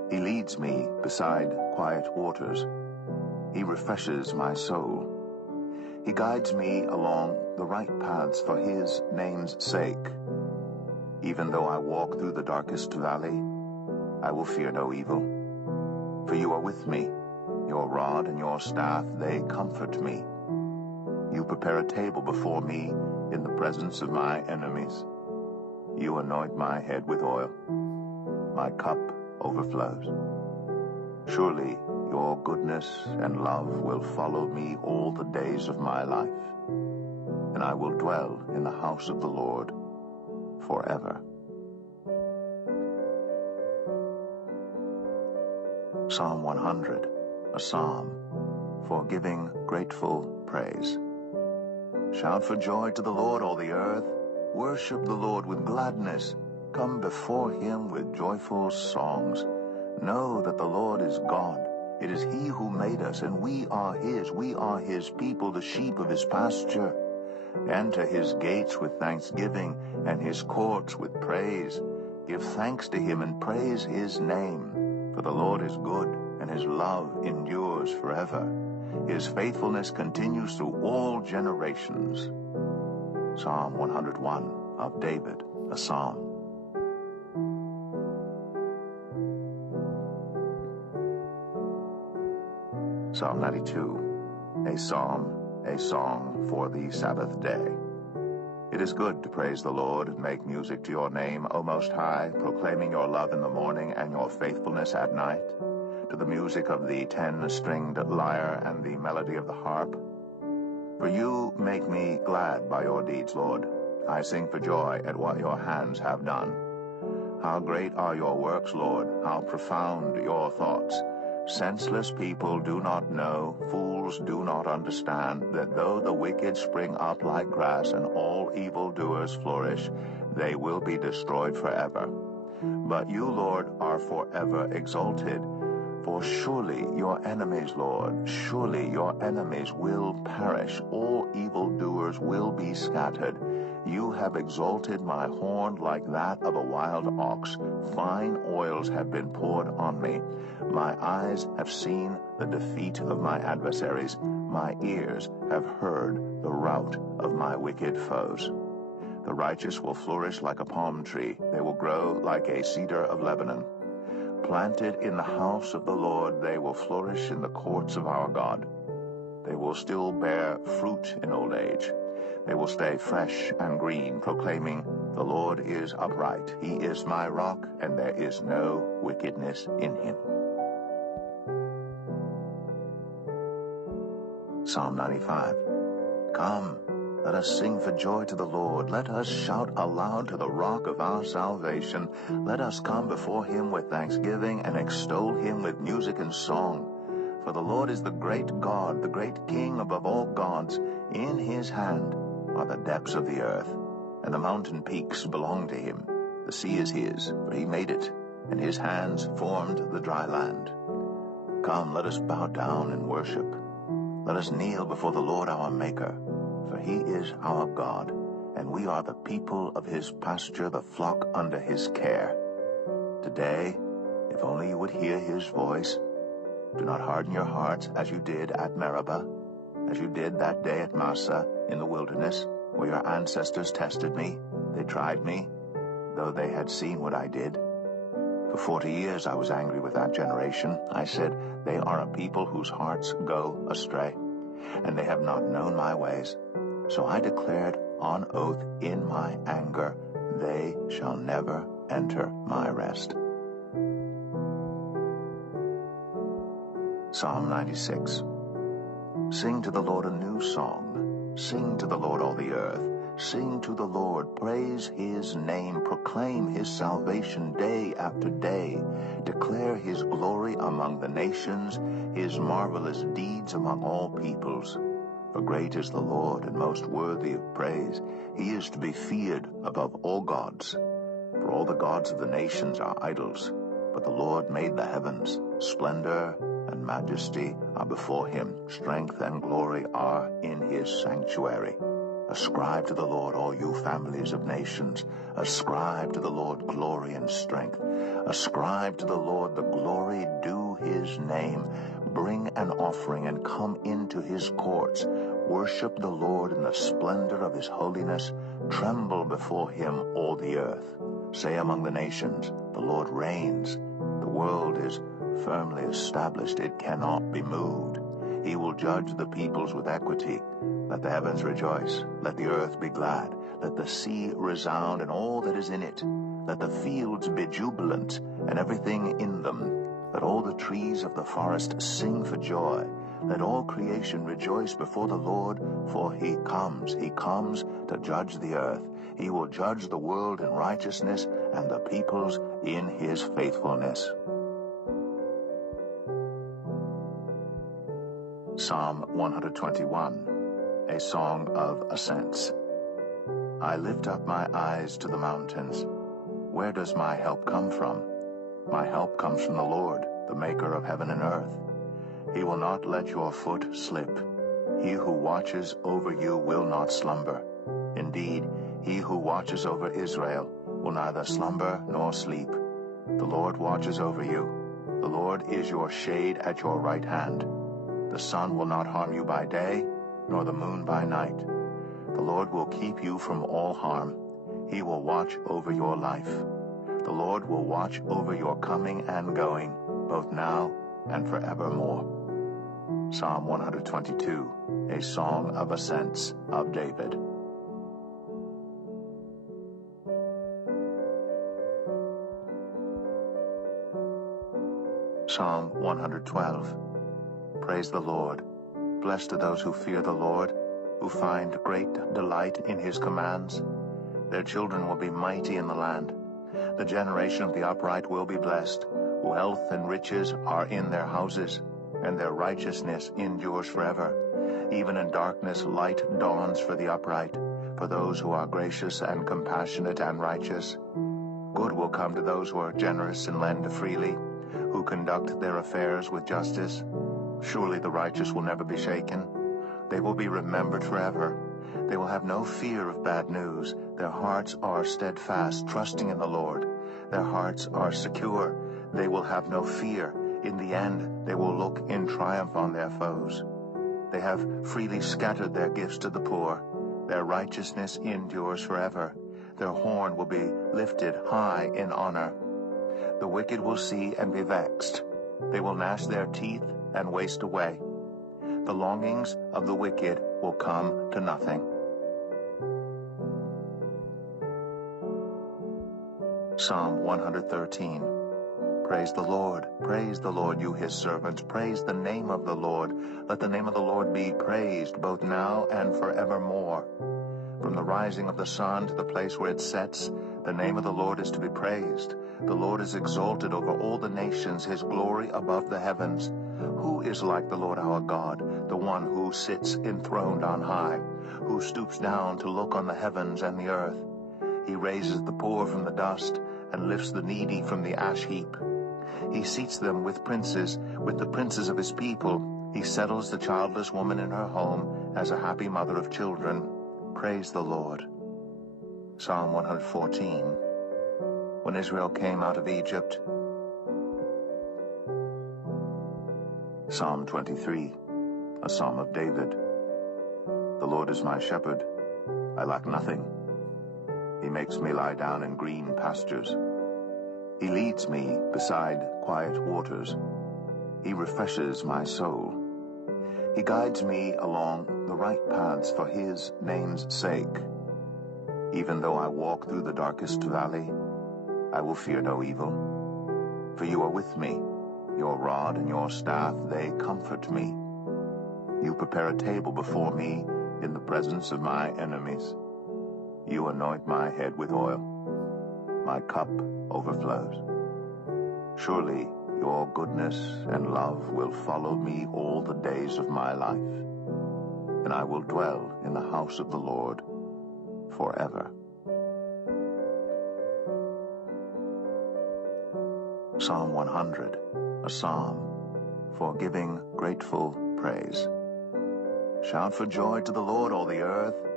He leads me beside quiet waters. He refreshes my soul. He guides me along the right paths for his name's sake. Even though I walk through the darkest valley, I will fear no evil. For you are with me. Your rod and your staff, they comfort me. You prepare a table before me in the presence of my enemies. You anoint my head with oil. My cup overflows. Surely your goodness and love will follow me all the days of my life, and I will dwell in the house of the Lord forever. Psalm 100, a psalm for giving grateful praise. Shout for joy to the Lord, all the earth. Worship the Lord with gladness. Come before him with joyful songs. Know that the Lord is God. It is he who made us, and we are his. We are his people, the sheep of his pasture. Enter his gates with thanksgiving, and his courts with praise. Give thanks to him and praise his name. For the Lord is good, and his love endures forever. His faithfulness continues through all generations. Psalm 101 of David, a psalm. Psalm 92, a psalm, a song for the Sabbath day. It is good to praise the Lord and make music to your name, O Most High, proclaiming your love in the morning and your faithfulness at night, to the music of the 10-stringed lyre and the melody of the harp. For you make me glad by your deeds, Lord. I sing for joy at what your hands have done. How great are your works, Lord, how profound your thoughts. Senseless people do not know, fools do not understand, that though the wicked spring up like grass and all evildoers flourish, they will be destroyed forever. But you, Lord, are forever exalted. For surely your enemies, Lord, surely your enemies will perish. All evildoers will be scattered. You have exalted my horn like that of a wild ox. Fine oils have been poured on me. My eyes have seen the defeat of my adversaries. My ears have heard the rout of my wicked foes. The righteous will flourish like a palm tree. They will grow like a cedar of Lebanon. Planted in the house of the Lord, they will flourish in the courts of our God. They will still bear fruit in old age. They will stay fresh and green, proclaiming, "The Lord is upright. He is my rock, and there is no wickedness in him." Psalm 95. Come, let us sing for joy to the Lord. Let us shout aloud to the rock of our salvation. Let us come before him with thanksgiving and extol him with music and song. For the Lord is the great God, the great King above all gods. In his hand are the depths of the earth, and the mountain peaks belong to him. The sea is his, for he made it, and his hands formed the dry land. Come, let us bow down and worship. Let us kneel before the Lord our Maker. For he is our God, and we are the people of his pasture, the flock under his care. Today, if only you would hear his voice, do not harden your hearts as you did at Meribah, as you did that day at Massah in the wilderness, where your ancestors tested me. They tried me, though they had seen what I did. For 40 years I was angry with that generation. I said, "They are a people whose hearts go astray, and they have not known my ways." So I declared on oath in my anger, "They shall never enter my rest." Psalm 96. Sing to the Lord a new song. Sing to the Lord all the earth. Sing to the Lord, praise his name, proclaim his salvation day after day. Declare his glory among the nations, his marvelous deeds among all peoples. For great is the Lord, and most worthy of praise. He is to be feared above all gods. For all the gods of the nations are idols, but the Lord made the heavens. Splendor and majesty are before him. Strength and glory are in his sanctuary. Ascribe to the Lord, all you families of nations. Ascribe to the Lord glory and strength. Ascribe to the Lord the glory due his name. Bring an offering and come into his courts. Worship the Lord in the splendor of his holiness. Tremble before him, all the earth. Say among the nations, the Lord reigns. The world is firmly established. It cannot be moved. He will judge the peoples with equity. Let the heavens rejoice. Let the earth be glad. Let the sea resound and all that is in it. Let the fields be jubilant and everything in them. Let all the trees of the forest sing for joy. Let all creation rejoice before the Lord, for he comes to judge the earth. He will judge the world in righteousness and the peoples in his faithfulness. Psalm 121, a song of ascents. I lift up my eyes to the mountains. Where does my help come from? My help comes from the Lord, the maker of heaven and earth. He will not let your foot slip. He who watches over you will not slumber. Indeed, he who watches over Israel will neither slumber nor sleep. The Lord watches over you. The Lord is your shade at your right hand. The sun will not harm you by day, nor the moon by night. The Lord will keep you from all harm. He will watch over your life. The Lord will watch over your coming and going, both now and forevermore. Psalm 122, a song of ascents of David. Psalm 112. Praise the Lord. Blessed are those who fear the Lord, who find great delight in his commands. Their children will be mighty in the land. The generation of the upright will be blessed. Wealth and riches are in their houses, and their righteousness endures forever. Even in darkness light dawns for the upright, for those who are gracious and compassionate and righteous. Good will come to those who are generous and lend freely, who conduct their affairs with justice. Surely the righteous will never be shaken. They will be remembered forever. They will have no fear of bad news. Their hearts are steadfast, trusting in the Lord. Their hearts are secure. They will have no fear. In the end, they will look in triumph on their foes. They have freely scattered their gifts to the poor. Their righteousness endures forever. Their horn will be lifted high in honor. The wicked will see and be vexed. They will gnash their teeth and waste away. The longings of the wicked will come to nothing. Psalm 113. Praise the Lord, you his servants. Praise the name of the Lord. Let the name of the Lord be praised, both now and forevermore. From the rising of the sun to the place where it sets, the name of the Lord is to be praised. The Lord is exalted over all the nations, his glory above the heavens. Who is like the Lord our God, the one who sits enthroned on high, who stoops down to look on the heavens and the earth? He raises the poor from the dust and lifts the needy from the ash heap. He seats them with the princes of his people. He settles the childless woman in her home as a happy mother of children. Praise the Lord. Psalm 114. When Israel came out of Egypt. Psalm 23, a psalm of David. The Lord is my shepherd. I lack nothing. He makes me lie down in green pastures. He leads me beside quiet waters. He refreshes my soul. He guides me along the right paths for his name's sake. Even though I walk through the darkest valley, I will fear no evil. For you are with me. Your rod and your staff, they comfort me. You prepare a table before me in the presence of my enemies. You anoint my head with oil. My cup overflows. Surely your goodness and love will follow me all the days of my life, and I will dwell in the house of the Lord forever. Psalm 100, a psalm for giving grateful praise. Shout for joy to the Lord, all the earth.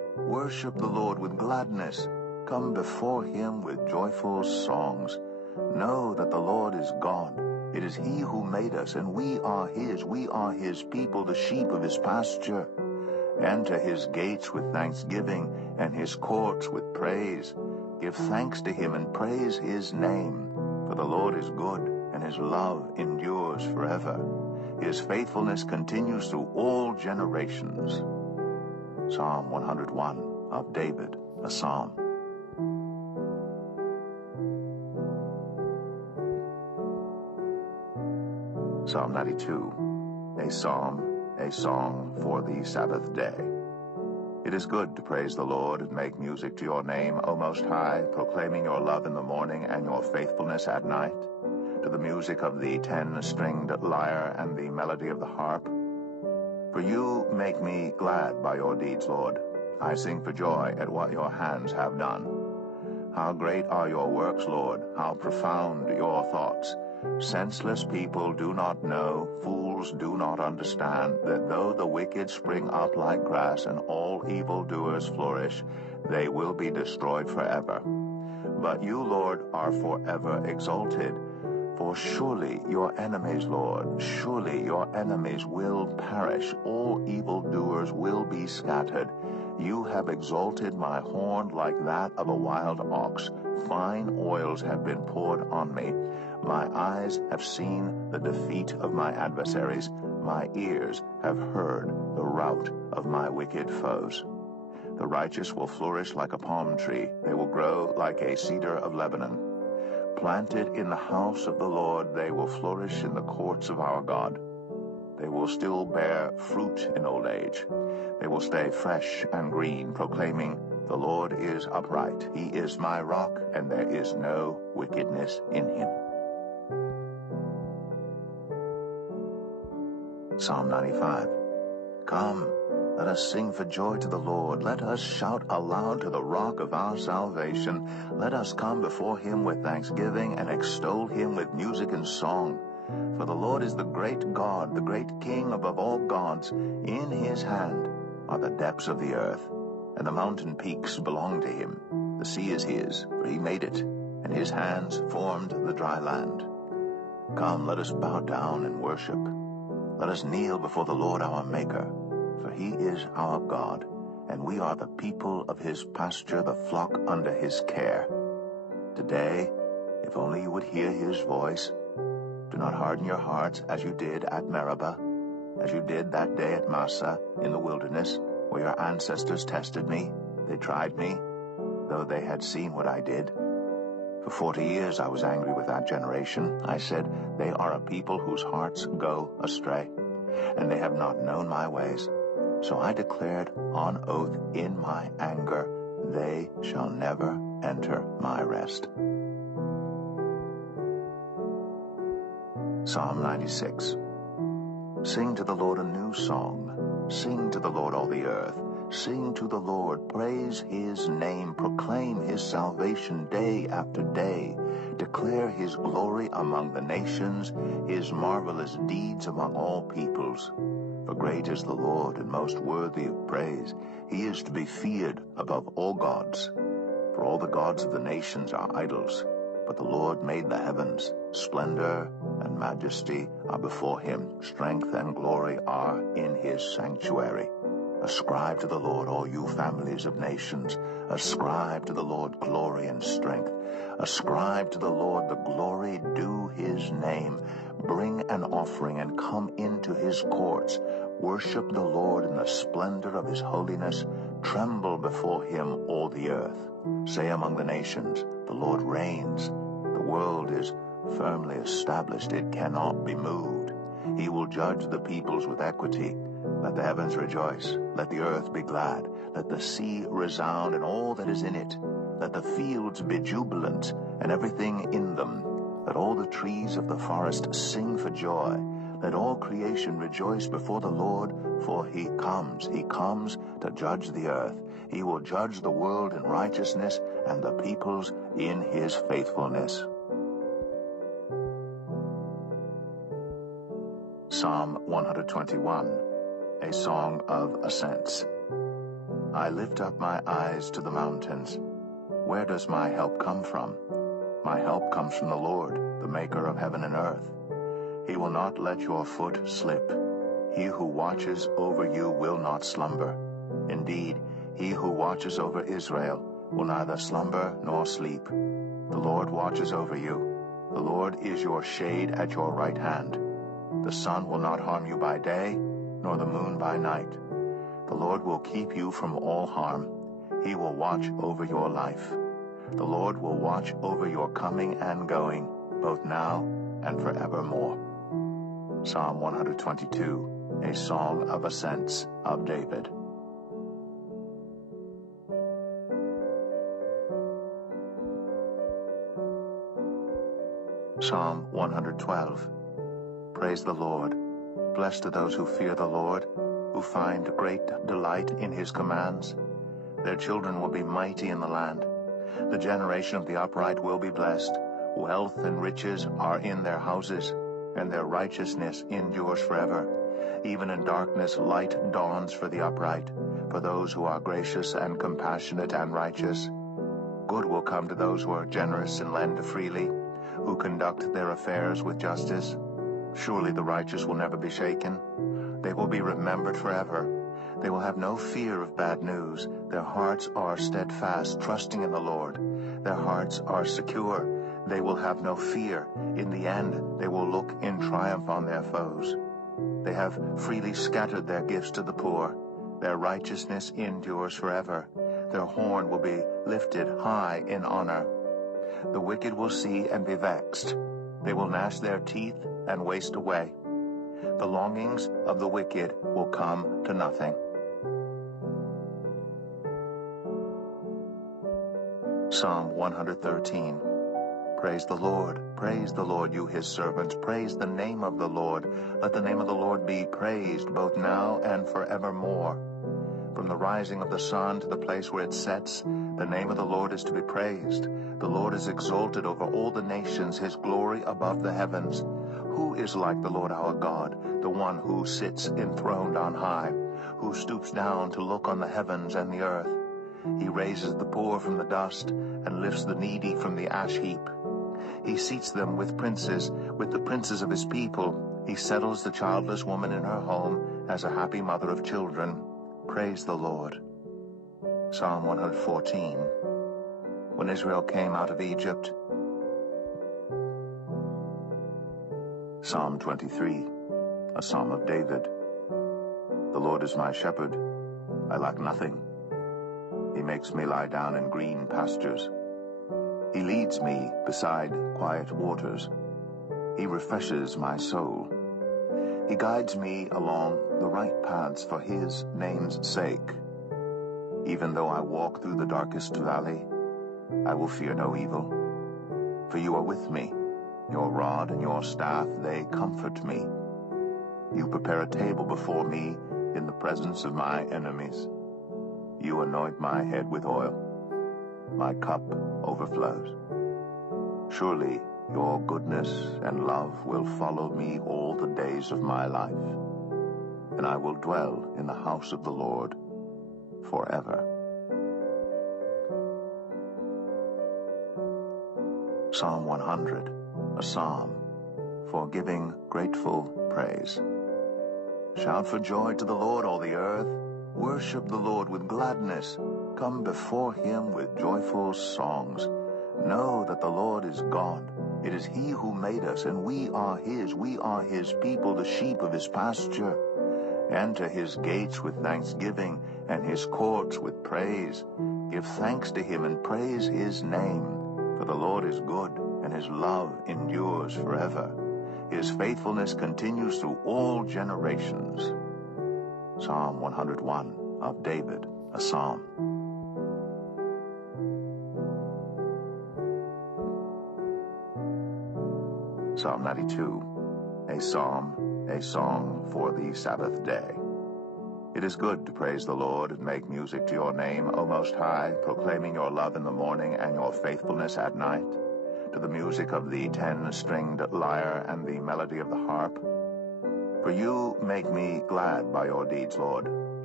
Worship the Lord with gladness. Come before him with joyful songs. Know that the Lord is God. It is he who made us, and we are his. We are his people, the sheep of his pasture. Enter his gates with thanksgiving, and his courts with praise. Give thanks to him and praise his name. For the Lord is good, and his love endures forever. His faithfulness continues through all generations. Psalm 101 of David, a psalm. Psalm 92, a psalm, a song for the Sabbath day. It is good to praise the Lord and make music to your name, O Most High, proclaiming your love in the morning and your faithfulness at night, to the music of the 10-stringed lyre and the melody of the harp. For you make me glad by your deeds, Lord. I sing for joy at what your hands have done. How great are your works, Lord, how profound your thoughts. Senseless people do not know, fools do not understand, that though the wicked spring up like grass and all evildoers flourish, they will be destroyed forever. But you, Lord, are forever exalted. For surely your enemies, Lord, surely your enemies will perish. All evildoers will be scattered. You have exalted my horn like that of a wild ox. Fine oils have been poured on me. My eyes have seen the defeat of my adversaries. My ears have heard the rout of my wicked foes. The righteous will flourish like a palm tree. They will grow like a cedar of Lebanon. Planted in the house of the Lord, they will flourish in the courts of our God. They will still bear fruit in old age. They will stay fresh and green, proclaiming, "The Lord is upright. He is my rock, and there is no wickedness in him." Psalm 95. Come, let us sing for joy to the Lord. Let us shout aloud to the rock of our salvation. Let us come before him with thanksgiving and extol him with music and song. For the Lord is the great God, the great King above all gods. In his hand are the depths of the earth, and the mountain peaks belong to him. The sea is his, for he made it, and his hands formed the dry land. Come, let us bow down and worship. Let us kneel before the Lord our Maker. For he is our God, and we are the people of his pasture, the flock under his care. Today, if only you would hear his voice, do not harden your hearts as you did at Meribah, as you did that day at Massah in the wilderness, where your ancestors tested me. They tried me, though they had seen what I did. For 40 years I was angry with that generation. I said, "They are a people whose hearts go astray, and they have not known my ways." So I declared on oath in my anger, "They shall never enter my rest." Psalm 96. Sing to the Lord a new song. Sing to the Lord all the earth. Sing to the Lord, praise his name, proclaim his salvation day after day. Declare his glory among the nations, his marvelous deeds among all peoples. For great is the Lord and most worthy of praise. He is to be feared above all gods. For all the gods of the nations are idols, but the Lord made the heavens. Splendor and majesty are before him. Strength and glory are in his sanctuary. Ascribe to the Lord, all you families of nations. Ascribe to the Lord glory and strength. Ascribe to the Lord the glory due his name. Bring an offering and come into his courts. Worship the Lord in the splendor of his holiness. Tremble before him, all the earth. Say among the nations, "The Lord reigns." The world is firmly established. It cannot be moved. He will judge the peoples with equity. Let the heavens rejoice. Let the earth be glad. Let the sea resound and all that is in it. Let the fields be jubilant and everything in them. Let all the trees of the forest sing for joy. Let all creation rejoice before the Lord, for he comes to judge the earth. He will judge the world in righteousness and the peoples in his faithfulness. Psalm 121, a song of ascents. I lift up my eyes to the mountains. Where does my help come from? My help comes from the Lord, the maker of heaven and earth. He will not let your foot slip. He who watches over you will not slumber. Indeed, he who watches over Israel will neither slumber nor sleep. The Lord watches over you. The Lord is your shade at your right hand. The sun will not harm you by day, nor the moon by night. The Lord will keep you from all harm. He will watch over your life. The Lord will watch over your coming and going, both now and forevermore. Psalm 122, a song of ascents of David. Psalm 112. Praise the Lord. Blessed are those who fear the Lord, who find great delight in his commands. Their children will be mighty in the land. The generation of the upright will be blessed. Wealth and riches are in their houses, and their righteousness endures forever. Even in darkness light dawns for the upright, for those who are gracious and compassionate and righteous. Good will come to those who are generous and lend freely, who conduct their affairs with justice. Surely the righteous will never be shaken. They will be remembered forever. They will have no fear of bad news. Their hearts are steadfast, trusting in the Lord. Their hearts are secure. They will have no fear. In the end, they will look in triumph on their foes. They have freely scattered their gifts to the poor. Their righteousness endures forever. Their horn will be lifted high in honor. The wicked will see and be vexed. They will gnash their teeth and waste away. The longings of the wicked will come to nothing. Psalm 113. Praise the Lord, you his servants. Praise the name of the Lord. Let the name of the Lord be praised, both now and forevermore. From the rising of the sun to the place where it sets, the name of the Lord is to be praised. The Lord is exalted over all the nations, his glory above the heavens. Who is like the Lord our God, the one who sits enthroned on high, who stoops down to look on the heavens and the earth? He raises the poor from the dust and lifts the needy from the ash heap. He seats them with the princes of his people. He settles the childless woman in her home as a happy mother of children. Praise the Lord. Psalm 114. When Israel came out of Egypt. Psalm 23, a psalm of David. The Lord is my shepherd. I lack nothing. He makes me lie down in green pastures. He leads me beside quiet waters. He refreshes my soul. He guides me along the right paths for his name's sake. Even though I walk through the darkest valley, I will fear no evil. For you are with me. Your rod and your staff, they comfort me. You prepare a table before me in the presence of my enemies. You anoint my head with oil. My cup overflows. Surely your goodness and love will follow me all the days of my life, and I will dwell in the house of the Lord forever. Psalm 100, a psalm for giving grateful praise. Shout for joy to the Lord, all the earth. Worship the Lord with gladness. Come before him with joyful songs. Know that the Lord is God. It is he who made us, and we are his. We are his people, the sheep of his pasture. Enter his gates with thanksgiving, and his courts with praise. Give thanks to him and praise his name. For the Lord is good, and his love endures forever. His faithfulness continues through all generations. Psalm 101 of David, a psalm. Psalm 92, a psalm, a song for the Sabbath day. It is good to praise the Lord and make music to your name, O Most High, proclaiming your love in the morning and your faithfulness at night, to the music of the 10-stringed lyre and the melody of the harp. For you make me glad by your deeds, Lord.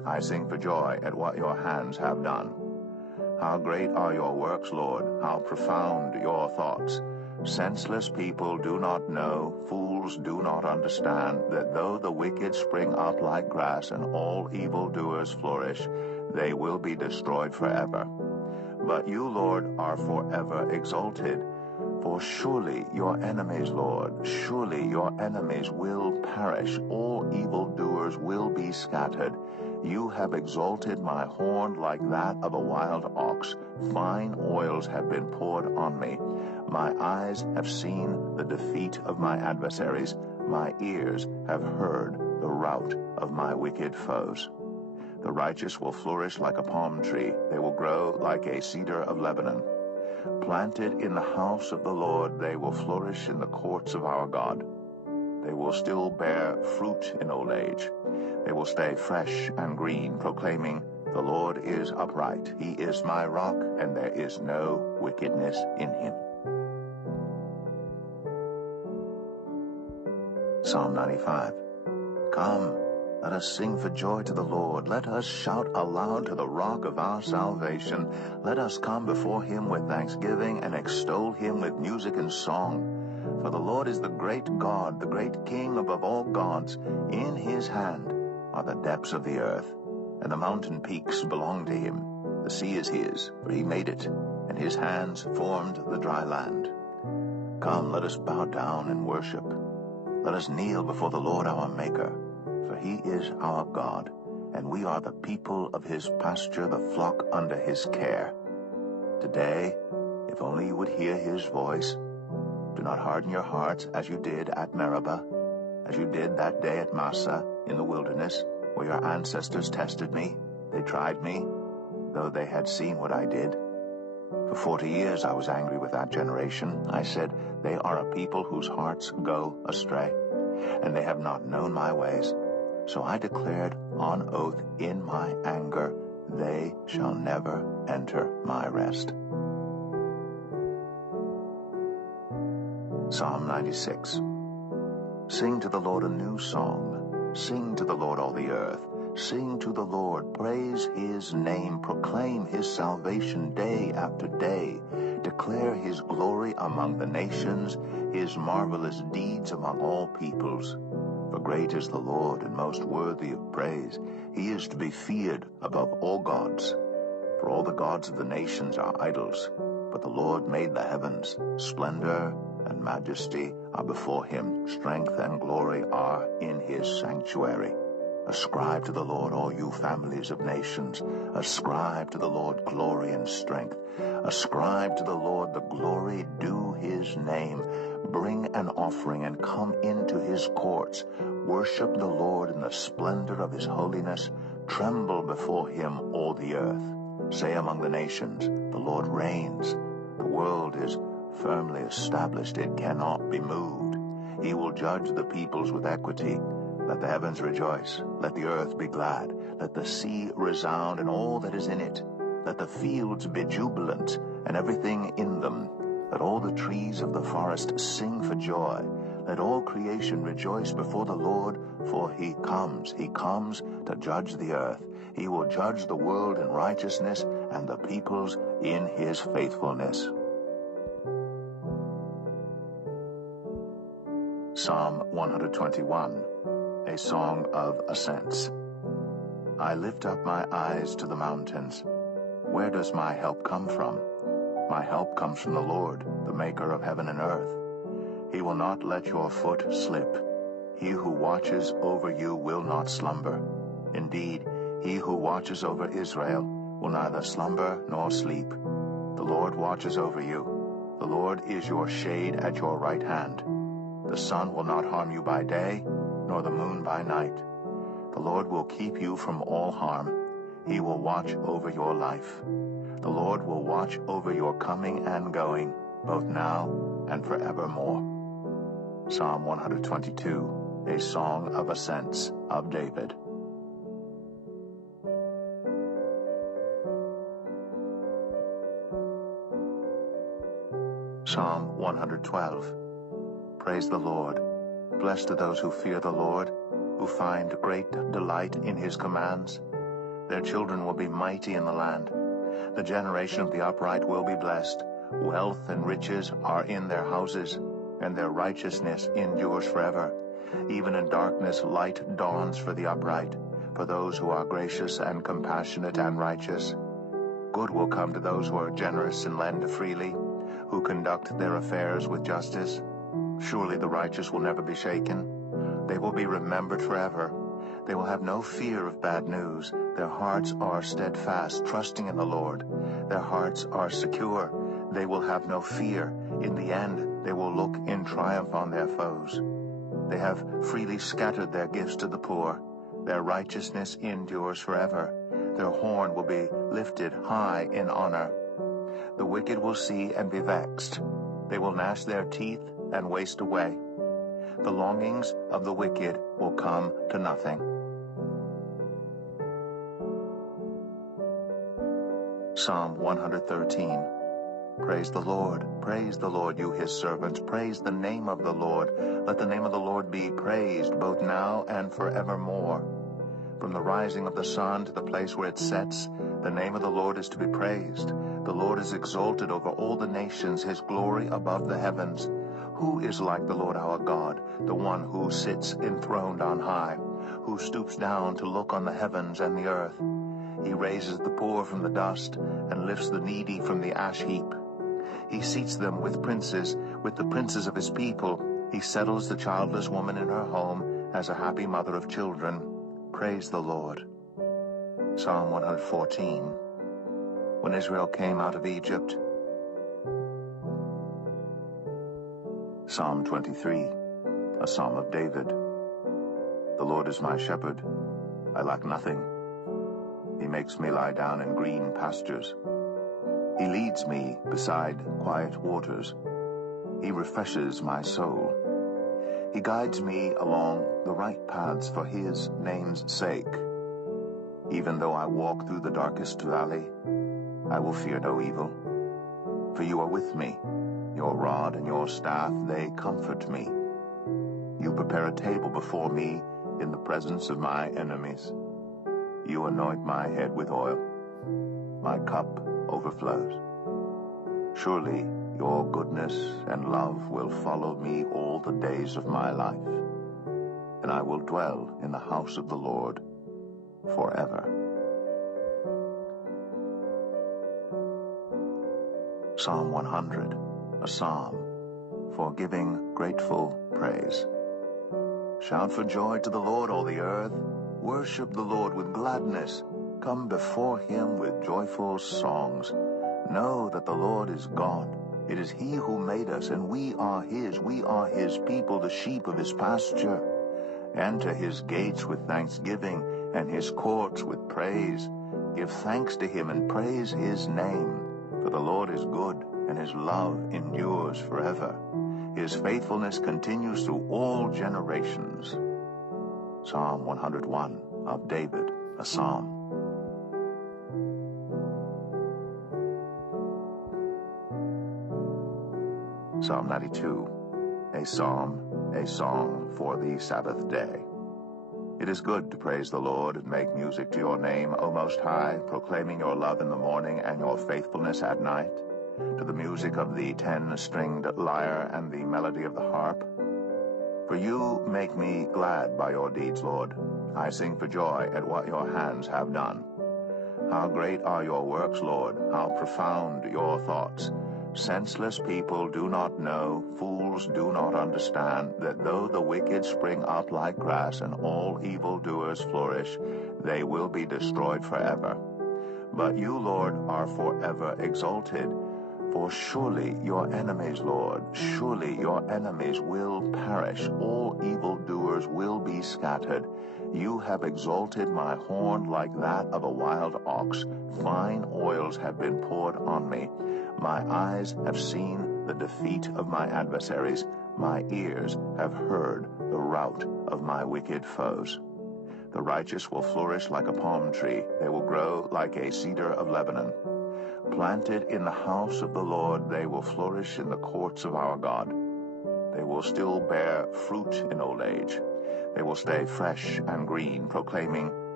I sing for joy at what your hands have done. How great are your works, Lord, how profound your thoughts. Senseless people do not know, fools do not understand, that though the wicked spring up like grass and all evildoers flourish, they will be destroyed forever. But you, Lord, are forever exalted. For surely your enemies, Lord, surely your enemies will perish. All evildoers will be scattered. You have exalted my horn like that of a wild ox. Fine oils have been poured on me. My eyes have seen the defeat of my adversaries. My ears have heard the rout of my wicked foes. The righteous will flourish like a palm tree. They will grow like a cedar of Lebanon. Planted in the house of the Lord, they will flourish in the courts of our God. They will still bear fruit in old age. They will stay fresh and green, proclaiming, "The Lord is upright. He is my rock, and there is no wickedness in him." Psalm 95. Come, let us sing for joy to the Lord. Let us shout aloud to the rock of our salvation. Let us come before him with thanksgiving and extol him with music and song. For the Lord is the great God, the great King above all gods. In his hand are the depths of the earth, and the mountain peaks belong to him. The sea is his, for he made it, and his hands formed the dry land. Come, let us bow down and worship. Let us kneel before the Lord our Maker. For he is our God, and we are the people of his pasture, the flock under his care. Today, if only you would hear his voice, do not harden your hearts as you did at Meribah, as you did that day at Massah in the wilderness, where your ancestors tested me. They tried me, though they had seen what I did. For 40 years I was angry with that generation. I said, "They are a people whose hearts go astray, and they have not known my ways." So I declared on oath in my anger, "They shall never enter my rest." Psalm 96. Sing to the Lord a new song. Sing to the Lord all the earth. Sing to the Lord, praise his name, proclaim his salvation day after day. Declare his glory among the nations, his marvelous deeds among all peoples. For great is the Lord, and most worthy of praise. He is to be feared above all gods. For all the gods of the nations are idols, but the Lord made the heavens. Splendor and majesty are before him. Strength and glory are in his sanctuary. Ascribe to the Lord, all you families of nations. Ascribe to the Lord glory and strength. Ascribe to the Lord the glory due his name. Bring an offering and come into his courts. Worship the Lord in the splendor of his holiness. Tremble before him, all the earth. Say among the nations, "The Lord reigns." The world is firmly established, it cannot be moved. He will judge the peoples with equity. Let the heavens rejoice, let the earth be glad, let the sea resound and all that is in it. Let the fields be jubilant and everything in them. Let all the trees of the forest sing for joy. Let all creation rejoice before the Lord, for he comes to judge the earth. He will judge the world in righteousness and the peoples in his faithfulness. Psalm 121, a song of ascents. I lift up my eyes to the mountains. Where does my help come from? My help comes from the Lord, the maker of heaven and earth. He will not let your foot slip. He who watches over you will not slumber. Indeed, he who watches over Israel will neither slumber nor sleep. The Lord watches over you. The Lord is your shade at your right hand. The sun will not harm you by day, nor the moon by night. The Lord will keep you from all harm. He will watch over your life. The Lord will watch over your coming and going, both now and forevermore. Psalm 122, a song of ascents of David. Psalm 112. Praise the Lord. Blessed are those who fear the Lord, who find great delight in his commands. Their children will be mighty in the land. The generation of the upright will be blessed. Wealth and riches are in their houses, and their righteousness endures forever. Even in darkness light dawns for the upright, for those who are gracious and compassionate and righteous. Good will come to those who are generous and lend freely, who conduct their affairs with justice. Surely the righteous will never be shaken. They will be remembered forever. They will have no fear of bad news. Their hearts are steadfast, trusting in the Lord. Their hearts are secure. They will have no fear. In the end, they will look in triumph on their foes. They have freely scattered their gifts to the poor. Their righteousness endures forever. Their horn will be lifted high in honor. The wicked will see and be vexed. They will gnash their teeth and waste away. The longings of the wicked will come to nothing. Psalm 113. Praise the Lord, you his servants. Praise the name of the Lord. Let the name of the Lord be praised, both now and forevermore. From the rising of the sun to the place where it sets, the name of the Lord is to be praised. The Lord is exalted over all the nations, his glory above the heavens. Who is like the Lord our God, the one who sits enthroned on high, who stoops down to look on the heavens and the earth? He raises the poor from the dust and lifts the needy from the ash heap. He seats them with the princes of his people. He settles the childless woman in her home as a happy mother of children. Praise the Lord. Psalm 114. When Israel came out of Egypt. Psalm 23, a psalm of David. The Lord is my shepherd. I lack nothing. He makes me lie down in green pastures. He leads me beside quiet waters. He refreshes my soul. He guides me along the right paths for his name's sake. Even though I walk through the darkest valley, I will fear no evil. For you are with me. Your rod and your staff, they comfort me. You prepare a table before me in the presence of my enemies. You anoint my head with oil. My cup overflows. Surely your goodness and love will follow me all the days of my life, and I will dwell in the house of the Lord forever. Psalm 100, a psalm for giving grateful praise. Shout for joy to the Lord, all the earth. Worship the Lord with gladness. Come before him with joyful songs. Know that the Lord is God. It is he who made us, and we are his. We are his people, the sheep of his pasture. Enter his gates with thanksgiving, and his courts with praise. Give thanks to him and praise his name. For the Lord is good, and his love endures forever. His faithfulness continues through all generations. Psalm 101 of David, a psalm. Psalm 92, a psalm, a song for the Sabbath day. It is good to praise the Lord and make music to your name, O Most High, proclaiming your love in the morning and your faithfulness at night, to the music of the 10-stringed lyre and the melody of the harp. For you make me glad by your deeds, Lord. I sing for joy at what your hands have done. How great are your works, Lord, how profound your thoughts. Senseless people do not know, fools do not understand, that though the wicked spring up like grass and all evildoers flourish, they will be destroyed forever. But you, Lord, are forever exalted. For surely your enemies, Lord, surely your enemies will perish. All evildoers will be scattered. You have exalted my horn like that of a wild ox. Fine oils have been poured on me. My eyes have seen the defeat of my adversaries. My ears have heard the rout of my wicked foes. The righteous will flourish like a palm tree. They will grow like a cedar of Lebanon. Planted in the house of the Lord, they will flourish in the courts of our God. They will still bear fruit in old age. They will stay fresh and green, proclaiming,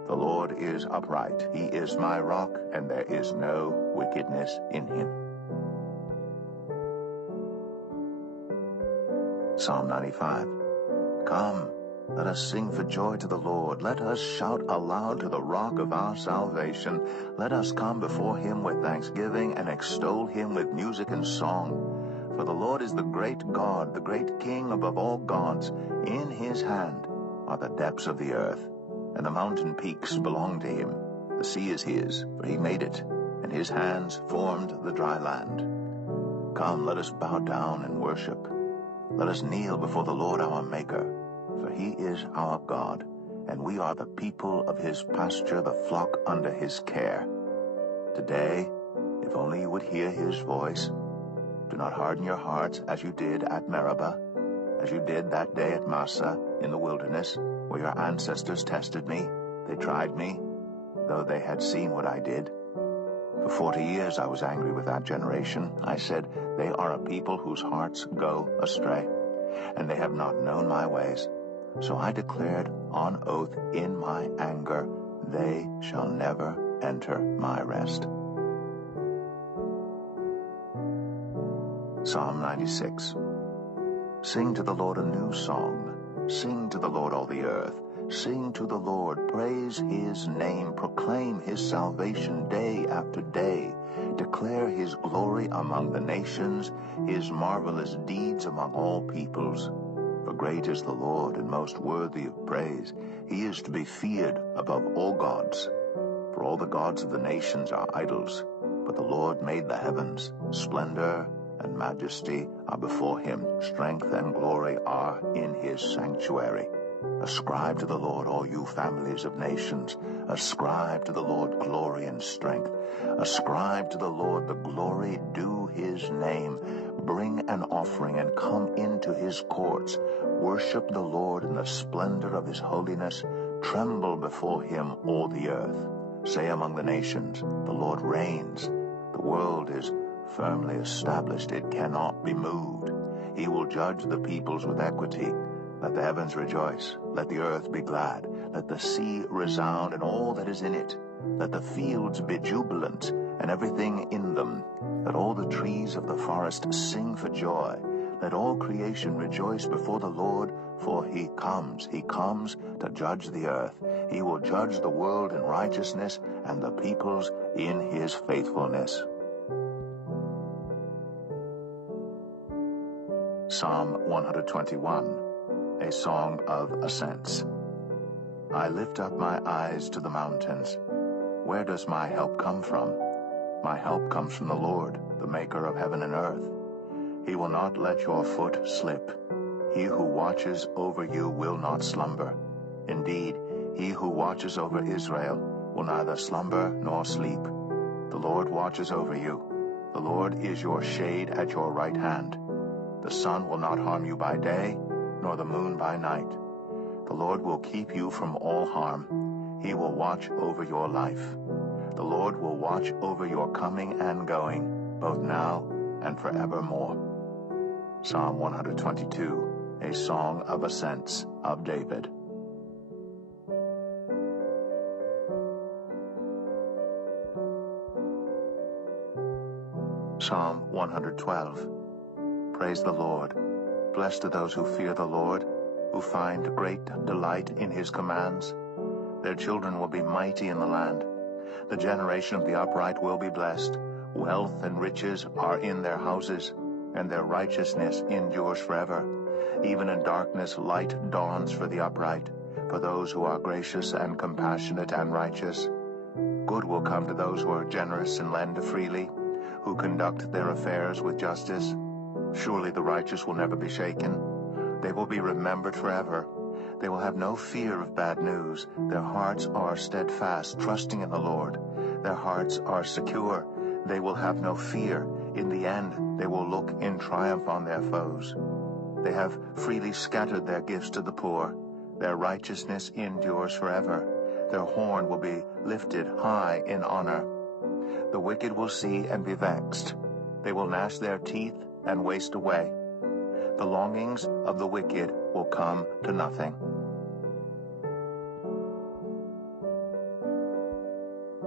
The Lord is upright. He is my rock, and there is no wickedness in him. Psalm 95. Come, let us sing for joy to the Lord. Let us shout aloud to the rock of our salvation. Let us come before him with thanksgiving and extol him with music and song. For the Lord is the great God, the great King above all gods. In his hand are the depths of the earth, and the mountain peaks belong to him. The sea is his, for he made it, and his hands formed the dry land. Come, let us bow down and worship. Let us kneel before the Lord our Maker, for he is our God, and we are the people of his pasture, the flock under his care. Today, if only you would hear his voice, do not harden your hearts as you did at Meribah, as you did that day at Massah in the wilderness, where your ancestors tested me. They tried me, though they had seen what I did. For 40 years I was angry with that generation. I said, they are a people whose hearts go astray, and they have not known my ways. So I declared on oath in my anger, they shall never enter my rest. Psalm 96. Sing to the Lord a new song. Sing to the Lord all the earth. Sing to the Lord. Praise his name. Proclaim his salvation day after day. Declare his glory among the nations, his marvelous deeds among all peoples. For great is the Lord, and most worthy of praise. He is to be feared above all gods. For all the gods of the nations are idols, but the Lord made the heavens. Splendor and majesty are before him. Strength and glory are in his sanctuary. Ascribe to the Lord, all you families of nations. Ascribe to the Lord glory and strength. Ascribe to the Lord the glory due his name. Bring an offering and come into his courts. Worship the Lord in the splendor of his holiness. Tremble before him, all the earth. Say among the nations, the Lord reigns. The world is firmly established. It cannot be moved. He will judge the peoples with equity. Let the heavens rejoice. Let the earth be glad. Let the sea resound and all that is in it. Let the fields be jubilant and everything in them. Let all the trees of the forest sing for joy. Let all creation rejoice before the Lord, for he comes to judge the earth. He will judge the world in righteousness and the peoples in his faithfulness. Psalm 121, a song of ascents. I lift up my eyes to the mountains. Where does my help come from? My help comes from the Lord, the maker of heaven and earth. He will not let your foot slip. He who watches over you will not slumber. Indeed, he who watches over Israel will neither slumber nor sleep. The Lord watches over you. The Lord is your shade at your right hand. The sun will not harm you by day, nor the moon by night. The Lord will keep you from all harm. He will watch over your life. The Lord will watch over your coming and going, both now and forevermore. Psalm 122, a song of ascents of David. Psalm 112. Praise the Lord. Blessed are those who fear the Lord, who find great delight in his commands. Their children will be mighty in the land. The generation of the upright will be blessed. Wealth and riches are in their houses, and their righteousness endures forever. Even in darkness light dawns for the upright, for those who are gracious and compassionate and righteous. Good will come to those who are generous and lend freely, who conduct their affairs with justice. Surely the righteous will never be shaken. They will be remembered forever. They will have no fear of bad news. Their hearts are steadfast, trusting in the Lord. Their hearts are secure. They will have no fear. In the end, they will look in triumph on their foes. They have freely scattered their gifts to the poor. Their righteousness endures forever. Their horn will be lifted high in honor. The wicked will see and be vexed. They will gnash their teeth and waste away. The longings of the wicked will come to nothing.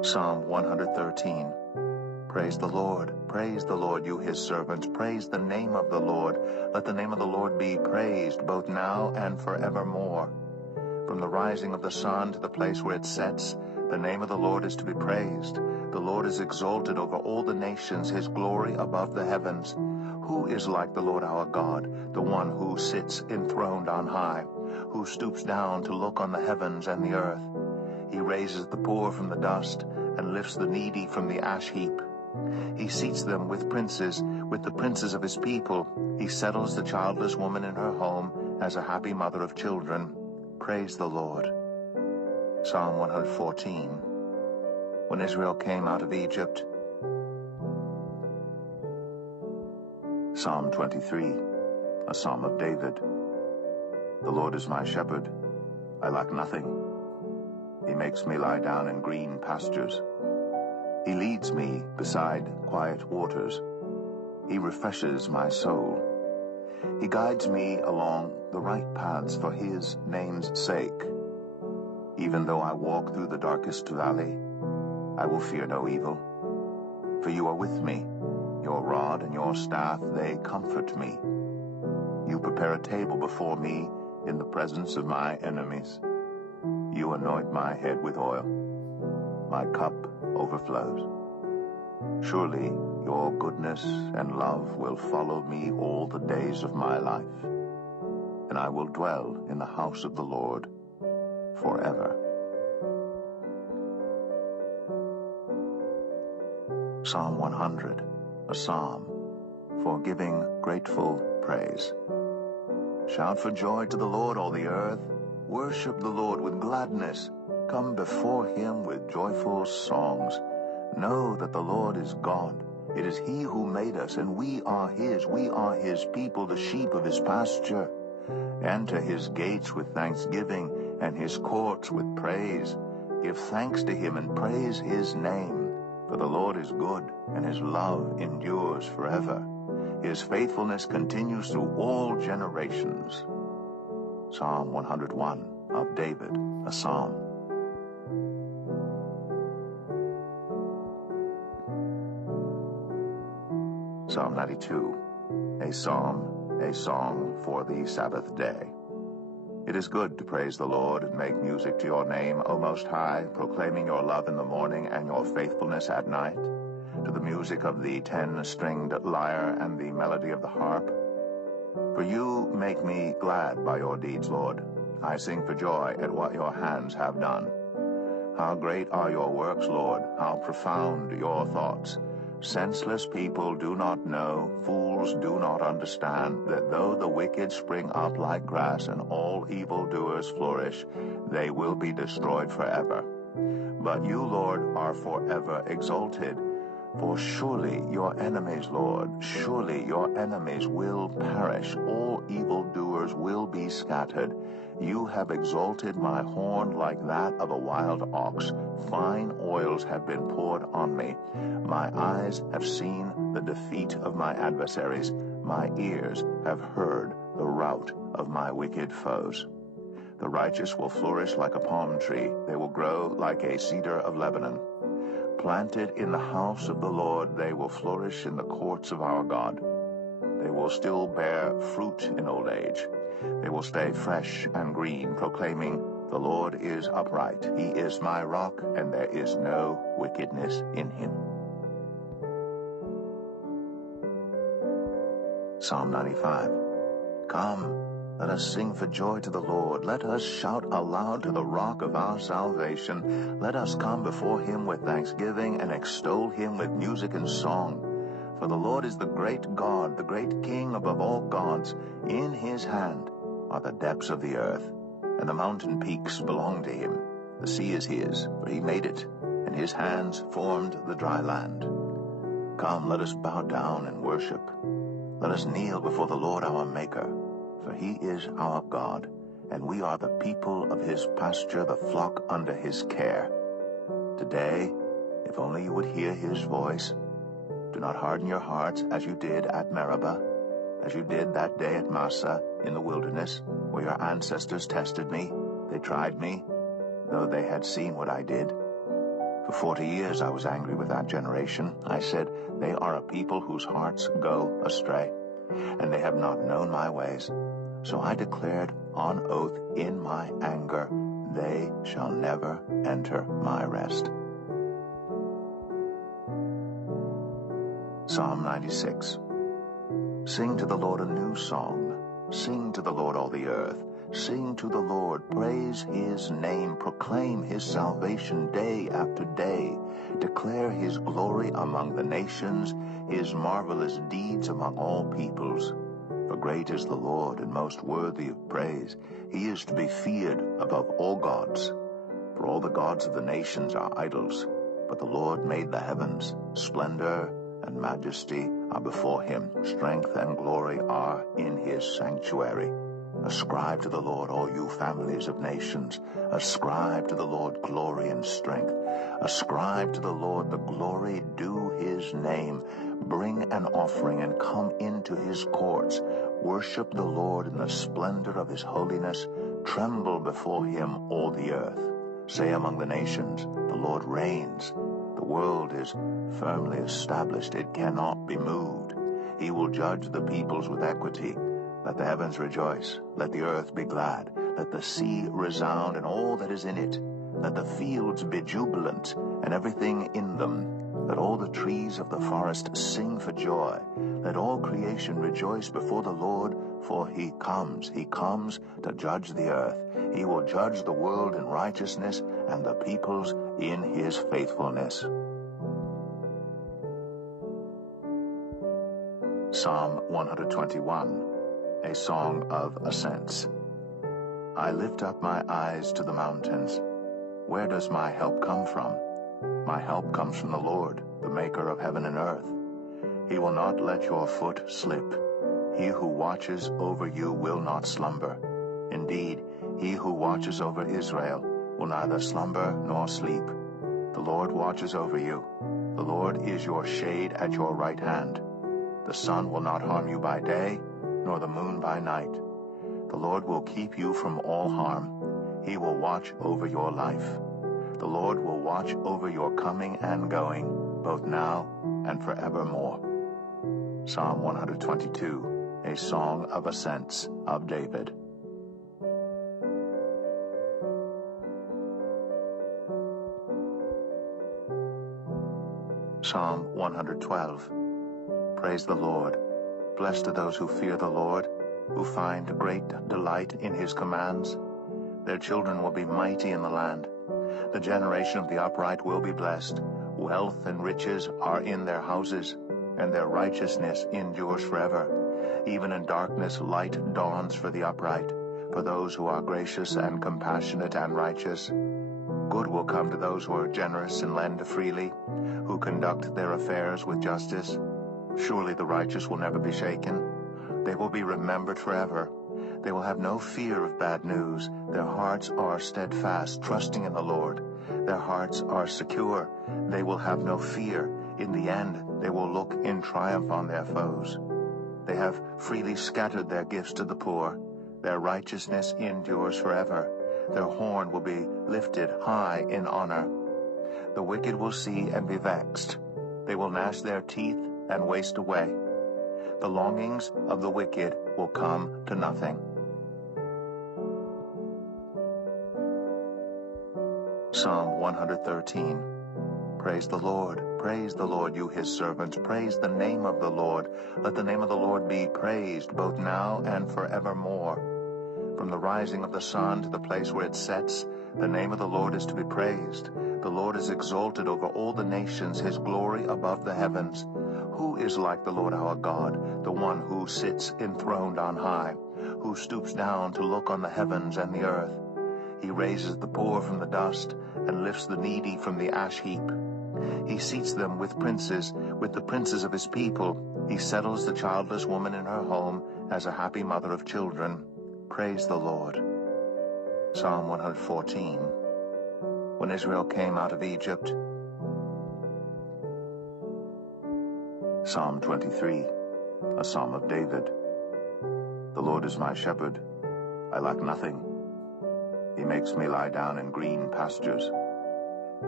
Psalm 113. Praise the Lord, you his servants. Praise the name of the Lord. Let the name of the Lord be praised, both now and forevermore. From the rising of the sun to the place where it sets, the name of the Lord is to be praised. The Lord is exalted over all the nations, his glory above the heavens. Who is like the Lord our God, the one who sits enthroned on high, who stoops down to look on the heavens and the earth? He raises the poor from the dust and lifts the needy from the ash heap. He seats them with the princes of his people. He settles the childless woman in her home as a happy mother of children. Praise the Lord. Psalm 114. When Israel came out of Egypt. Psalm 23, a psalm of David. The Lord is my shepherd. I lack nothing. He makes me lie down in green pastures. He leads me beside quiet waters. He refreshes my soul. He guides me along the right paths for his name's sake. Even though I walk through the darkest valley, I will fear no evil. For you are with me. Your rod and your staff, they comfort me. You prepare a table before me in the presence of my enemies. You anoint my head with oil. My cup overflows. Surely your goodness and love will follow me all the days of my life, and I will dwell in the house of the Lord forever. Psalm 100, a psalm for giving grateful praise. Shout for joy to the Lord, all the earth. Worship the Lord with gladness. Come before him with joyful songs. Know that the Lord is God. It is he who made us, and we are his. We are his people, the sheep of his pasture. Enter his gates with thanksgiving, and his courts with praise. Give thanks to him and praise his name. For the Lord is good, and his love endures forever. His faithfulness continues through all generations. Psalm 101 of David, a psalm. Psalm 92, a song for the Sabbath day. It is good to praise the Lord and make music to your name, O Most High, proclaiming your love in the morning and your faithfulness at night, to the music of the 10-stringed lyre and the melody of the harp. For you make me glad by your deeds, Lord. I sing for joy at what your hands have done. How great are your works, Lord, how profound your thoughts. Senseless people do not know, fools do not understand, that though the wicked spring up like grass and all evildoers flourish, they will be destroyed forever. But you, Lord, are forever exalted. For surely your enemies, Lord, surely your enemies will perish. All evildoers will be scattered. You have exalted my horn like that of a wild ox. Fine oils have been poured on me. My eyes have seen the defeat of my adversaries. My ears have heard the rout of my wicked foes. The righteous will flourish like a palm tree. They will grow like a cedar of Lebanon. Planted in the house of the Lord, they will flourish in the courts of our God. They will still bear fruit in old age. They will stay fresh and green, proclaiming, "The Lord is upright. He is my rock, and there is no wickedness in him." Psalm 95. Come, let us sing for joy to the Lord. Let us shout aloud to the rock of our salvation. Let us come before him with thanksgiving and extol him with music and song. For the Lord is the great God, the great King above all gods. In his hand are the depths of the earth, and the mountain peaks belong to him. The sea is his, for he made it, and his hands formed the dry land. Come, let us bow down and worship. Let us kneel before the Lord our Maker, for he is our God, and we are the people of his pasture, the flock under his care. Today, if only you would hear his voice, do not harden your hearts as you did at Meribah, as you did that day at Massah in the wilderness, where your ancestors tested me. They tried me, though they had seen what I did. For 40 years I was angry with that generation. I said, they are a people whose hearts go astray, and they have not known my ways. So I declared on oath in my anger, they shall never enter my rest. Psalm 96. Sing to the Lord a new song. Sing to the Lord all the earth. Sing to the Lord, praise his name, proclaim his salvation day after day. Declare his glory among the nations, his marvelous deeds among all peoples. For great is the Lord, and most worthy of praise. He is to be feared above all gods. For all the gods of the nations are idols, but the Lord made the heavens. Splendor and majesty are before him. Strength and glory are in his sanctuary. Ascribe to the Lord, all you families of nations. Ascribe to the Lord glory and strength. Ascribe to the Lord the glory due his name. Bring an offering and come into his courts. Worship the Lord in the splendor of his holiness. Tremble before him, all the earth. Say among the nations, the Lord reigns. The world is firmly established. It cannot be moved. He will judge the peoples with equity. Let the heavens rejoice. Let the earth be glad. Let the sea resound and all that is in it. Let the fields be jubilant and everything in them. Let all the trees of the forest sing for joy. Let all creation rejoice before the Lord, for he comes. He comes to judge the earth. He will judge the world in righteousness and the peoples in his faithfulness. Psalm 121. A song of ascents. I lift up my eyes to the mountains. Where does my help come from? My help comes from the Lord, the maker of heaven and earth. He will not let your foot slip. He who watches over you will not slumber. Indeed, he who watches over Israel will neither slumber nor sleep. The Lord watches over you. The Lord is your shade at your right hand. The sun will not harm you by day, nor the moon by night. The Lord will keep you from all harm. He will watch over your life. The Lord will watch over your coming and going, both now and forevermore. Psalm 122, a song of ascents of David. Psalm 112. Praise the Lord. Blessed are those who fear the Lord, who find great delight in his commands. Their children will be mighty in the land. The generation of the upright will be blessed. Wealth and riches are in their houses, and their righteousness endures forever. Even in darkness light dawns for the upright, for those who are gracious and compassionate and righteous. Good will come to those who are generous and lend freely, who conduct their affairs with justice. Surely the righteous will never be shaken. They will be remembered forever. They will have no fear of bad news. Their hearts are steadfast, trusting in the Lord. Their hearts are secure. They will have no fear. In the end, they will look in triumph on their foes. They have freely scattered their gifts to the poor. Their righteousness endures forever. Their horn will be lifted high in honor. The wicked will see and be vexed. They will gnash their teeth and waste away. The longings of the wicked will come to nothing. Psalm 113. Praise the Lord, you his servants. Praise the name of the Lord. Let the name of the Lord be praised, both now and forevermore. From the rising of the sun to the place where it sets, the name of the Lord is to be praised. The Lord is exalted over all the nations, his glory above the heavens. Who is like the Lord our God, the one who sits enthroned on high, who stoops down to look on the heavens and the earth? He raises the poor from the dust and lifts the needy from the ash heap. He seats them with the princes of his people. He settles the childless woman in her home as a happy mother of children. Praise the Lord. Psalm 114. When Israel came out of Egypt. Psalm 23, a psalm of David. The Lord is my shepherd. I lack nothing. He makes me lie down in green pastures.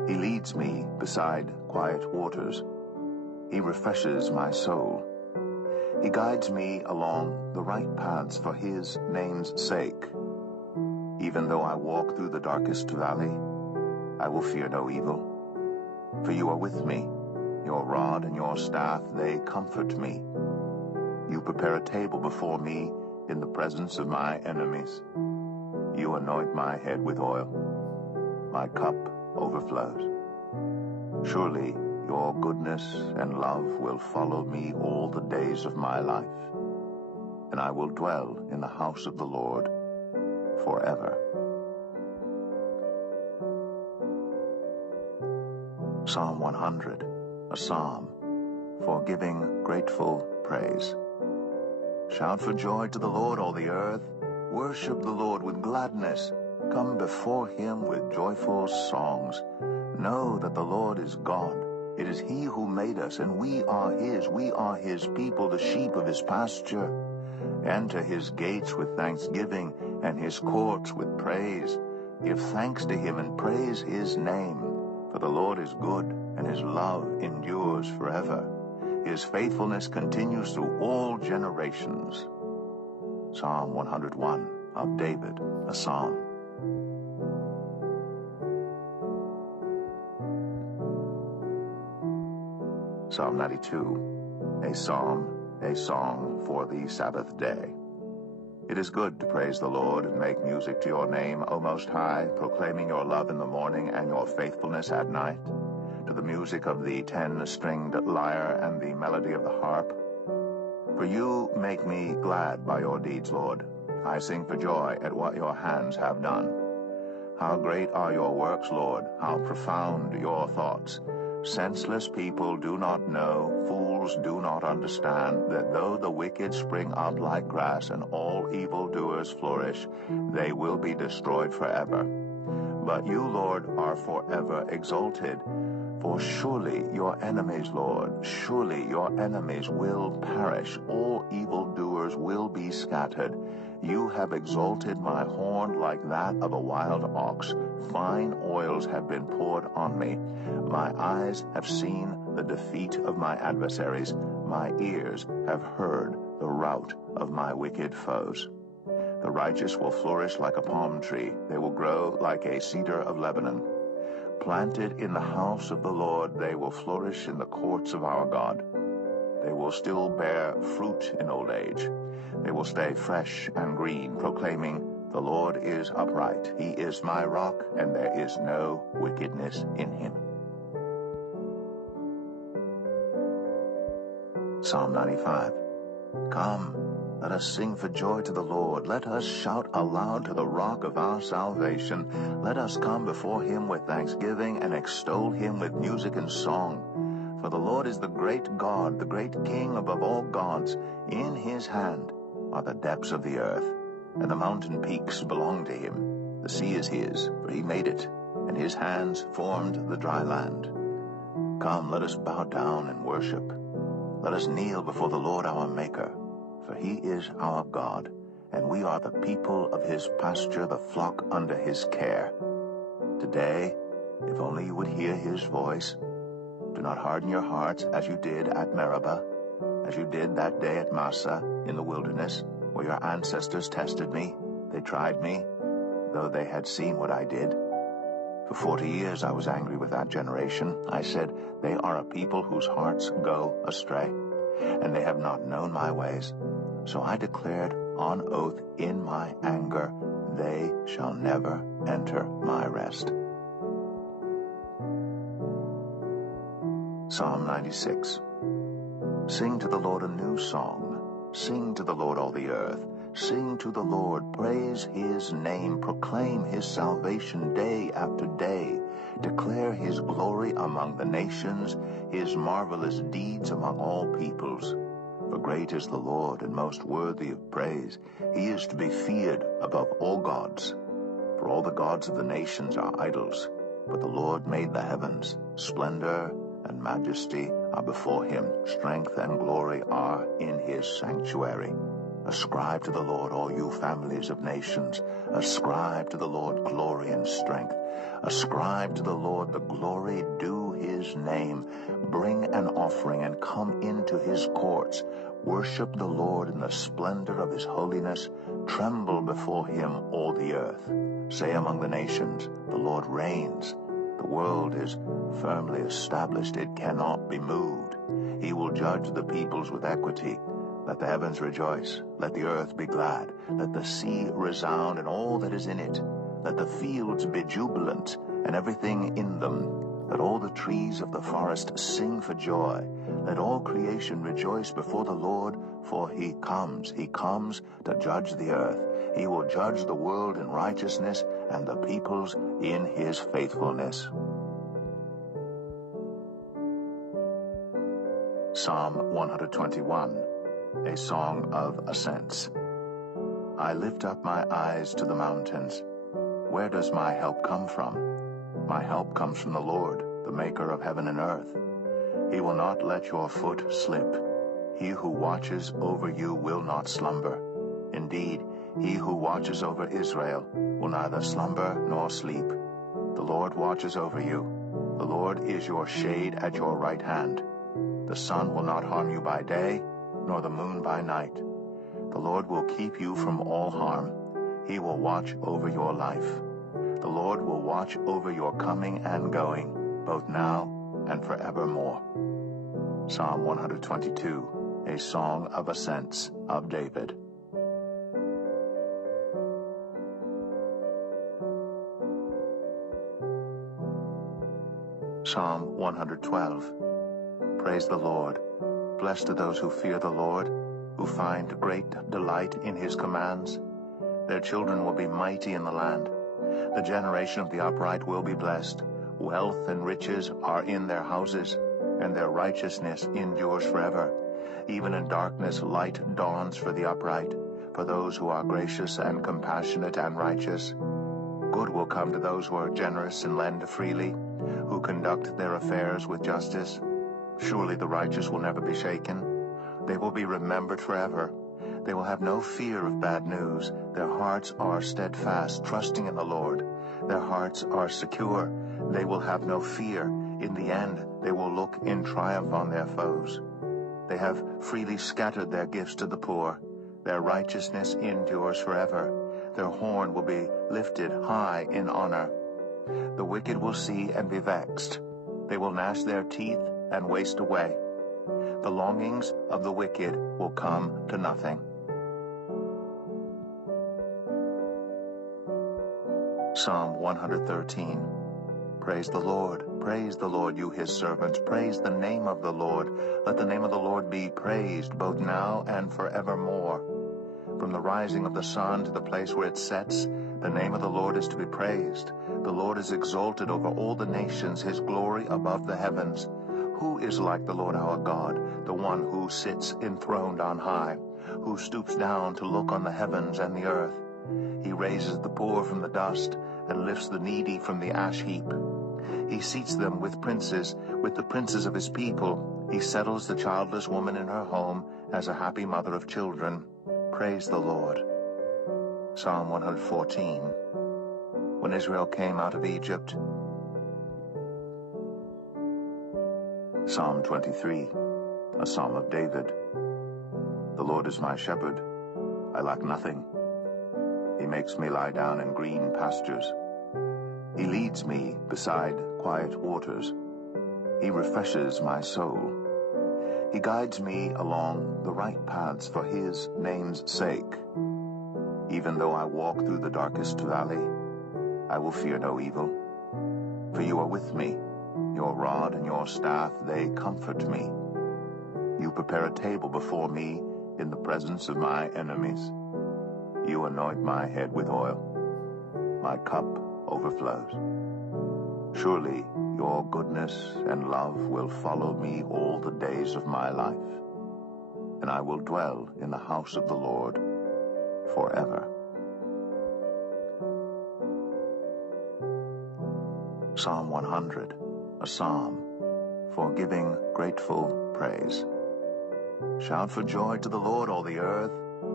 He leads me beside quiet waters. He refreshes my soul. He guides me along the right paths for his name's sake. Even though I walk through the darkest valley, I will fear no evil. For you are with me. Your rod and your staff, they comfort me. You prepare a table before me in the presence of my enemies. You anoint my head with oil. My cup overflows. Surely your goodness and love will follow me all the days of my life, and I will dwell in the house of the Lord forever. Psalm 100, a psalm for giving grateful praise. Shout for joy to the Lord, all the earth. Worship the Lord with gladness. Come before him with joyful songs. Know that the Lord is God. It is he who made us, and we are his. We are his people, the sheep of his pasture. Enter his gates with thanksgiving, and his courts with praise. Give thanks to him and praise his name. For the Lord is good, and his love endures forever. His faithfulness continues through all generations. Psalm 101 of David, a psalm. Psalm 92, a psalm, a song for the Sabbath day. It is good to praise the Lord and make music to your name, O Most High, proclaiming your love in the morning and your faithfulness at night, to the music of the 10-stringed lyre and the melody of the harp. For you make me glad by your deeds, Lord. I sing for joy at what your hands have done. How great are your works, Lord, how profound your thoughts. Senseless people do not know, fools do not understand, that though the wicked spring up like grass and all evildoers flourish, they will be destroyed forever. But you, Lord, are forever exalted. For surely your enemies, Lord, surely your enemies will perish. All evildoers will be scattered. You have exalted my horn like that of a wild ox. Fine oils have been poured on me. My eyes have seen the defeat of my adversaries. My ears have heard the rout of my wicked foes. The righteous will flourish like a palm tree. They will grow like a cedar of Lebanon. Planted in the house of the Lord, they will flourish in the courts of our God. They will still bear fruit in old age. They will stay fresh and green, proclaiming, "The Lord is upright. He is my rock, and there is no wickedness in him." Psalm 95. Come, let us sing for joy to the Lord. Let us shout aloud to the rock of our salvation. Let us come before him with thanksgiving and extol him with music and song. For the Lord is the great God, the great King above all gods. In his hand are the depths of the earth, and the mountain peaks belong to him. The sea is his, for he made it, and his hands formed the dry land. Come, let us bow down and worship. Let us kneel before the Lord our Maker, for he is our God, and we are the people of his pasture, the flock under his care. Today, if only you would hear his voice, do not harden your hearts as you did at Meribah, as you did that day at Massah in the wilderness, where your ancestors tested me. They tried me, though they had seen what I did. For 40 years I was angry with that generation. I said, "They are a people whose hearts go astray, and they have not known my ways." So I declared on oath in my anger, "They shall never enter my rest." Psalm 96. Sing to the Lord a new song. Sing to the Lord, all the earth. Sing to the Lord, praise his name, proclaim his salvation day after day. Declare his glory among the nations, his marvelous deeds among all peoples. For great is the Lord, and most worthy of praise. He is to be feared above all gods. For all the gods of the nations are idols, but the Lord made the heavens. Splendor and majesty are before him. Strength and glory are in his sanctuary. Ascribe to the Lord, all you families of nations. Ascribe to the Lord glory and strength. Ascribe to the Lord the glory due his name. Bring an offering and come into his courts. Worship the Lord in the splendor of his holiness. Tremble before him, all the earth. Say among the nations, the Lord reigns. The world is firmly established. It cannot be moved. He will judge the peoples with equity. Let the heavens rejoice. Let the earth be glad. Let the sea resound and all that is in it. Let the fields be jubilant and everything in them. Let all the trees of the forest sing for joy. Let all creation rejoice before the Lord, for he comes. He comes to judge the earth. He will judge the world in righteousness and the peoples in his faithfulness. Psalm 121, a song of ascents. I lift up my eyes to the mountains. Where does my help come from? My help comes from the Lord, the maker of heaven and earth. He will not let your foot slip. He who watches over you will not slumber. Indeed, he who watches over Israel will neither slumber nor sleep. The Lord watches over you. The Lord is your shade at your right hand. The sun will not harm you by day, nor the moon by night. The Lord will keep you from all harm. He will watch over your life. The Lord will watch over your coming and going, both now and forevermore. Psalm 122, a song of ascents of David. Psalm 112. Praise the Lord. Blessed are those who fear the Lord, who find great delight in his commands. Their children will be mighty in the land. The generation of the upright will be blessed. Wealth and riches are in their houses, and their righteousness endures forever. Even in darkness light dawns for the upright, for those who are gracious and compassionate and righteous. Good will come to those who are generous and lend freely, who conduct their affairs with justice. Surely the righteous will never be shaken. They will be remembered forever. They will have no fear of bad news. Their hearts are steadfast, trusting in the Lord. Their hearts are secure. They will have no fear. In the end, they will look in triumph on their foes. They have freely scattered their gifts to the poor. Their righteousness endures forever. Their horn will be lifted high in honor. The wicked will see and be vexed. They will gnash their teeth and waste away. The longings of the wicked will come to nothing. Psalm 113. Praise the Lord, you his servants. Praise the name of the Lord. Let the name of the Lord be praised, both now and forevermore. From the rising of the sun to the place where it sets, the name of the Lord is to be praised. The Lord is exalted over all the nations, his glory above the heavens. Who is like the Lord our God, the one who sits enthroned on high, who stoops down to look on the heavens and the earth? He raises the poor from the dust and lifts the needy from the ash heap. He seats them with the princes of his people. He settles the childless woman in her home as a happy mother of children. Praise the Lord. Psalm 114. When Israel came out of Egypt. Psalm 23, a psalm of David. The Lord is my shepherd. I lack nothing. He makes me lie down in green pastures. He leads me beside quiet waters. He refreshes my soul. He guides me along the right paths for his name's sake. Even though I walk through the darkest valley, I will fear no evil. For you are with me. Your rod and your staff, they comfort me. You prepare a table before me in the presence of my enemies. You anoint my head with oil. My cup overflows. Surely your goodness and love will follow me all the days of my life, and I will dwell in the house of the Lord forever. Psalm 100, a psalm for giving grateful praise. Shout for joy to the Lord, all the earth.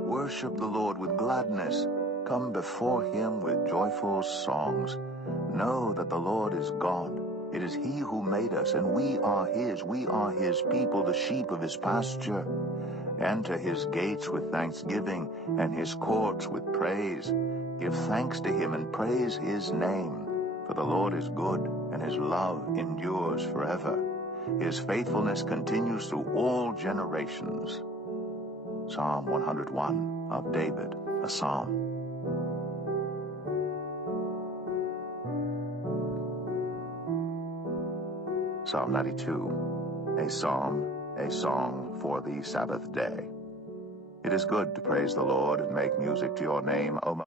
Worship the Lord with gladness. Come before him with joyful songs. Know that the Lord is God. It is he who made us, and we are his. We are his people, the sheep of his pasture. Enter his gates with thanksgiving, and his courts with praise. Give thanks to him and praise his name. For the Lord is good, and his love endures forever. His faithfulness continues through all generations. Psalm 101 of David, a psalm. Psalm 92, a psalm, a song for the Sabbath day. It is good to praise the Lord and make music to your name, O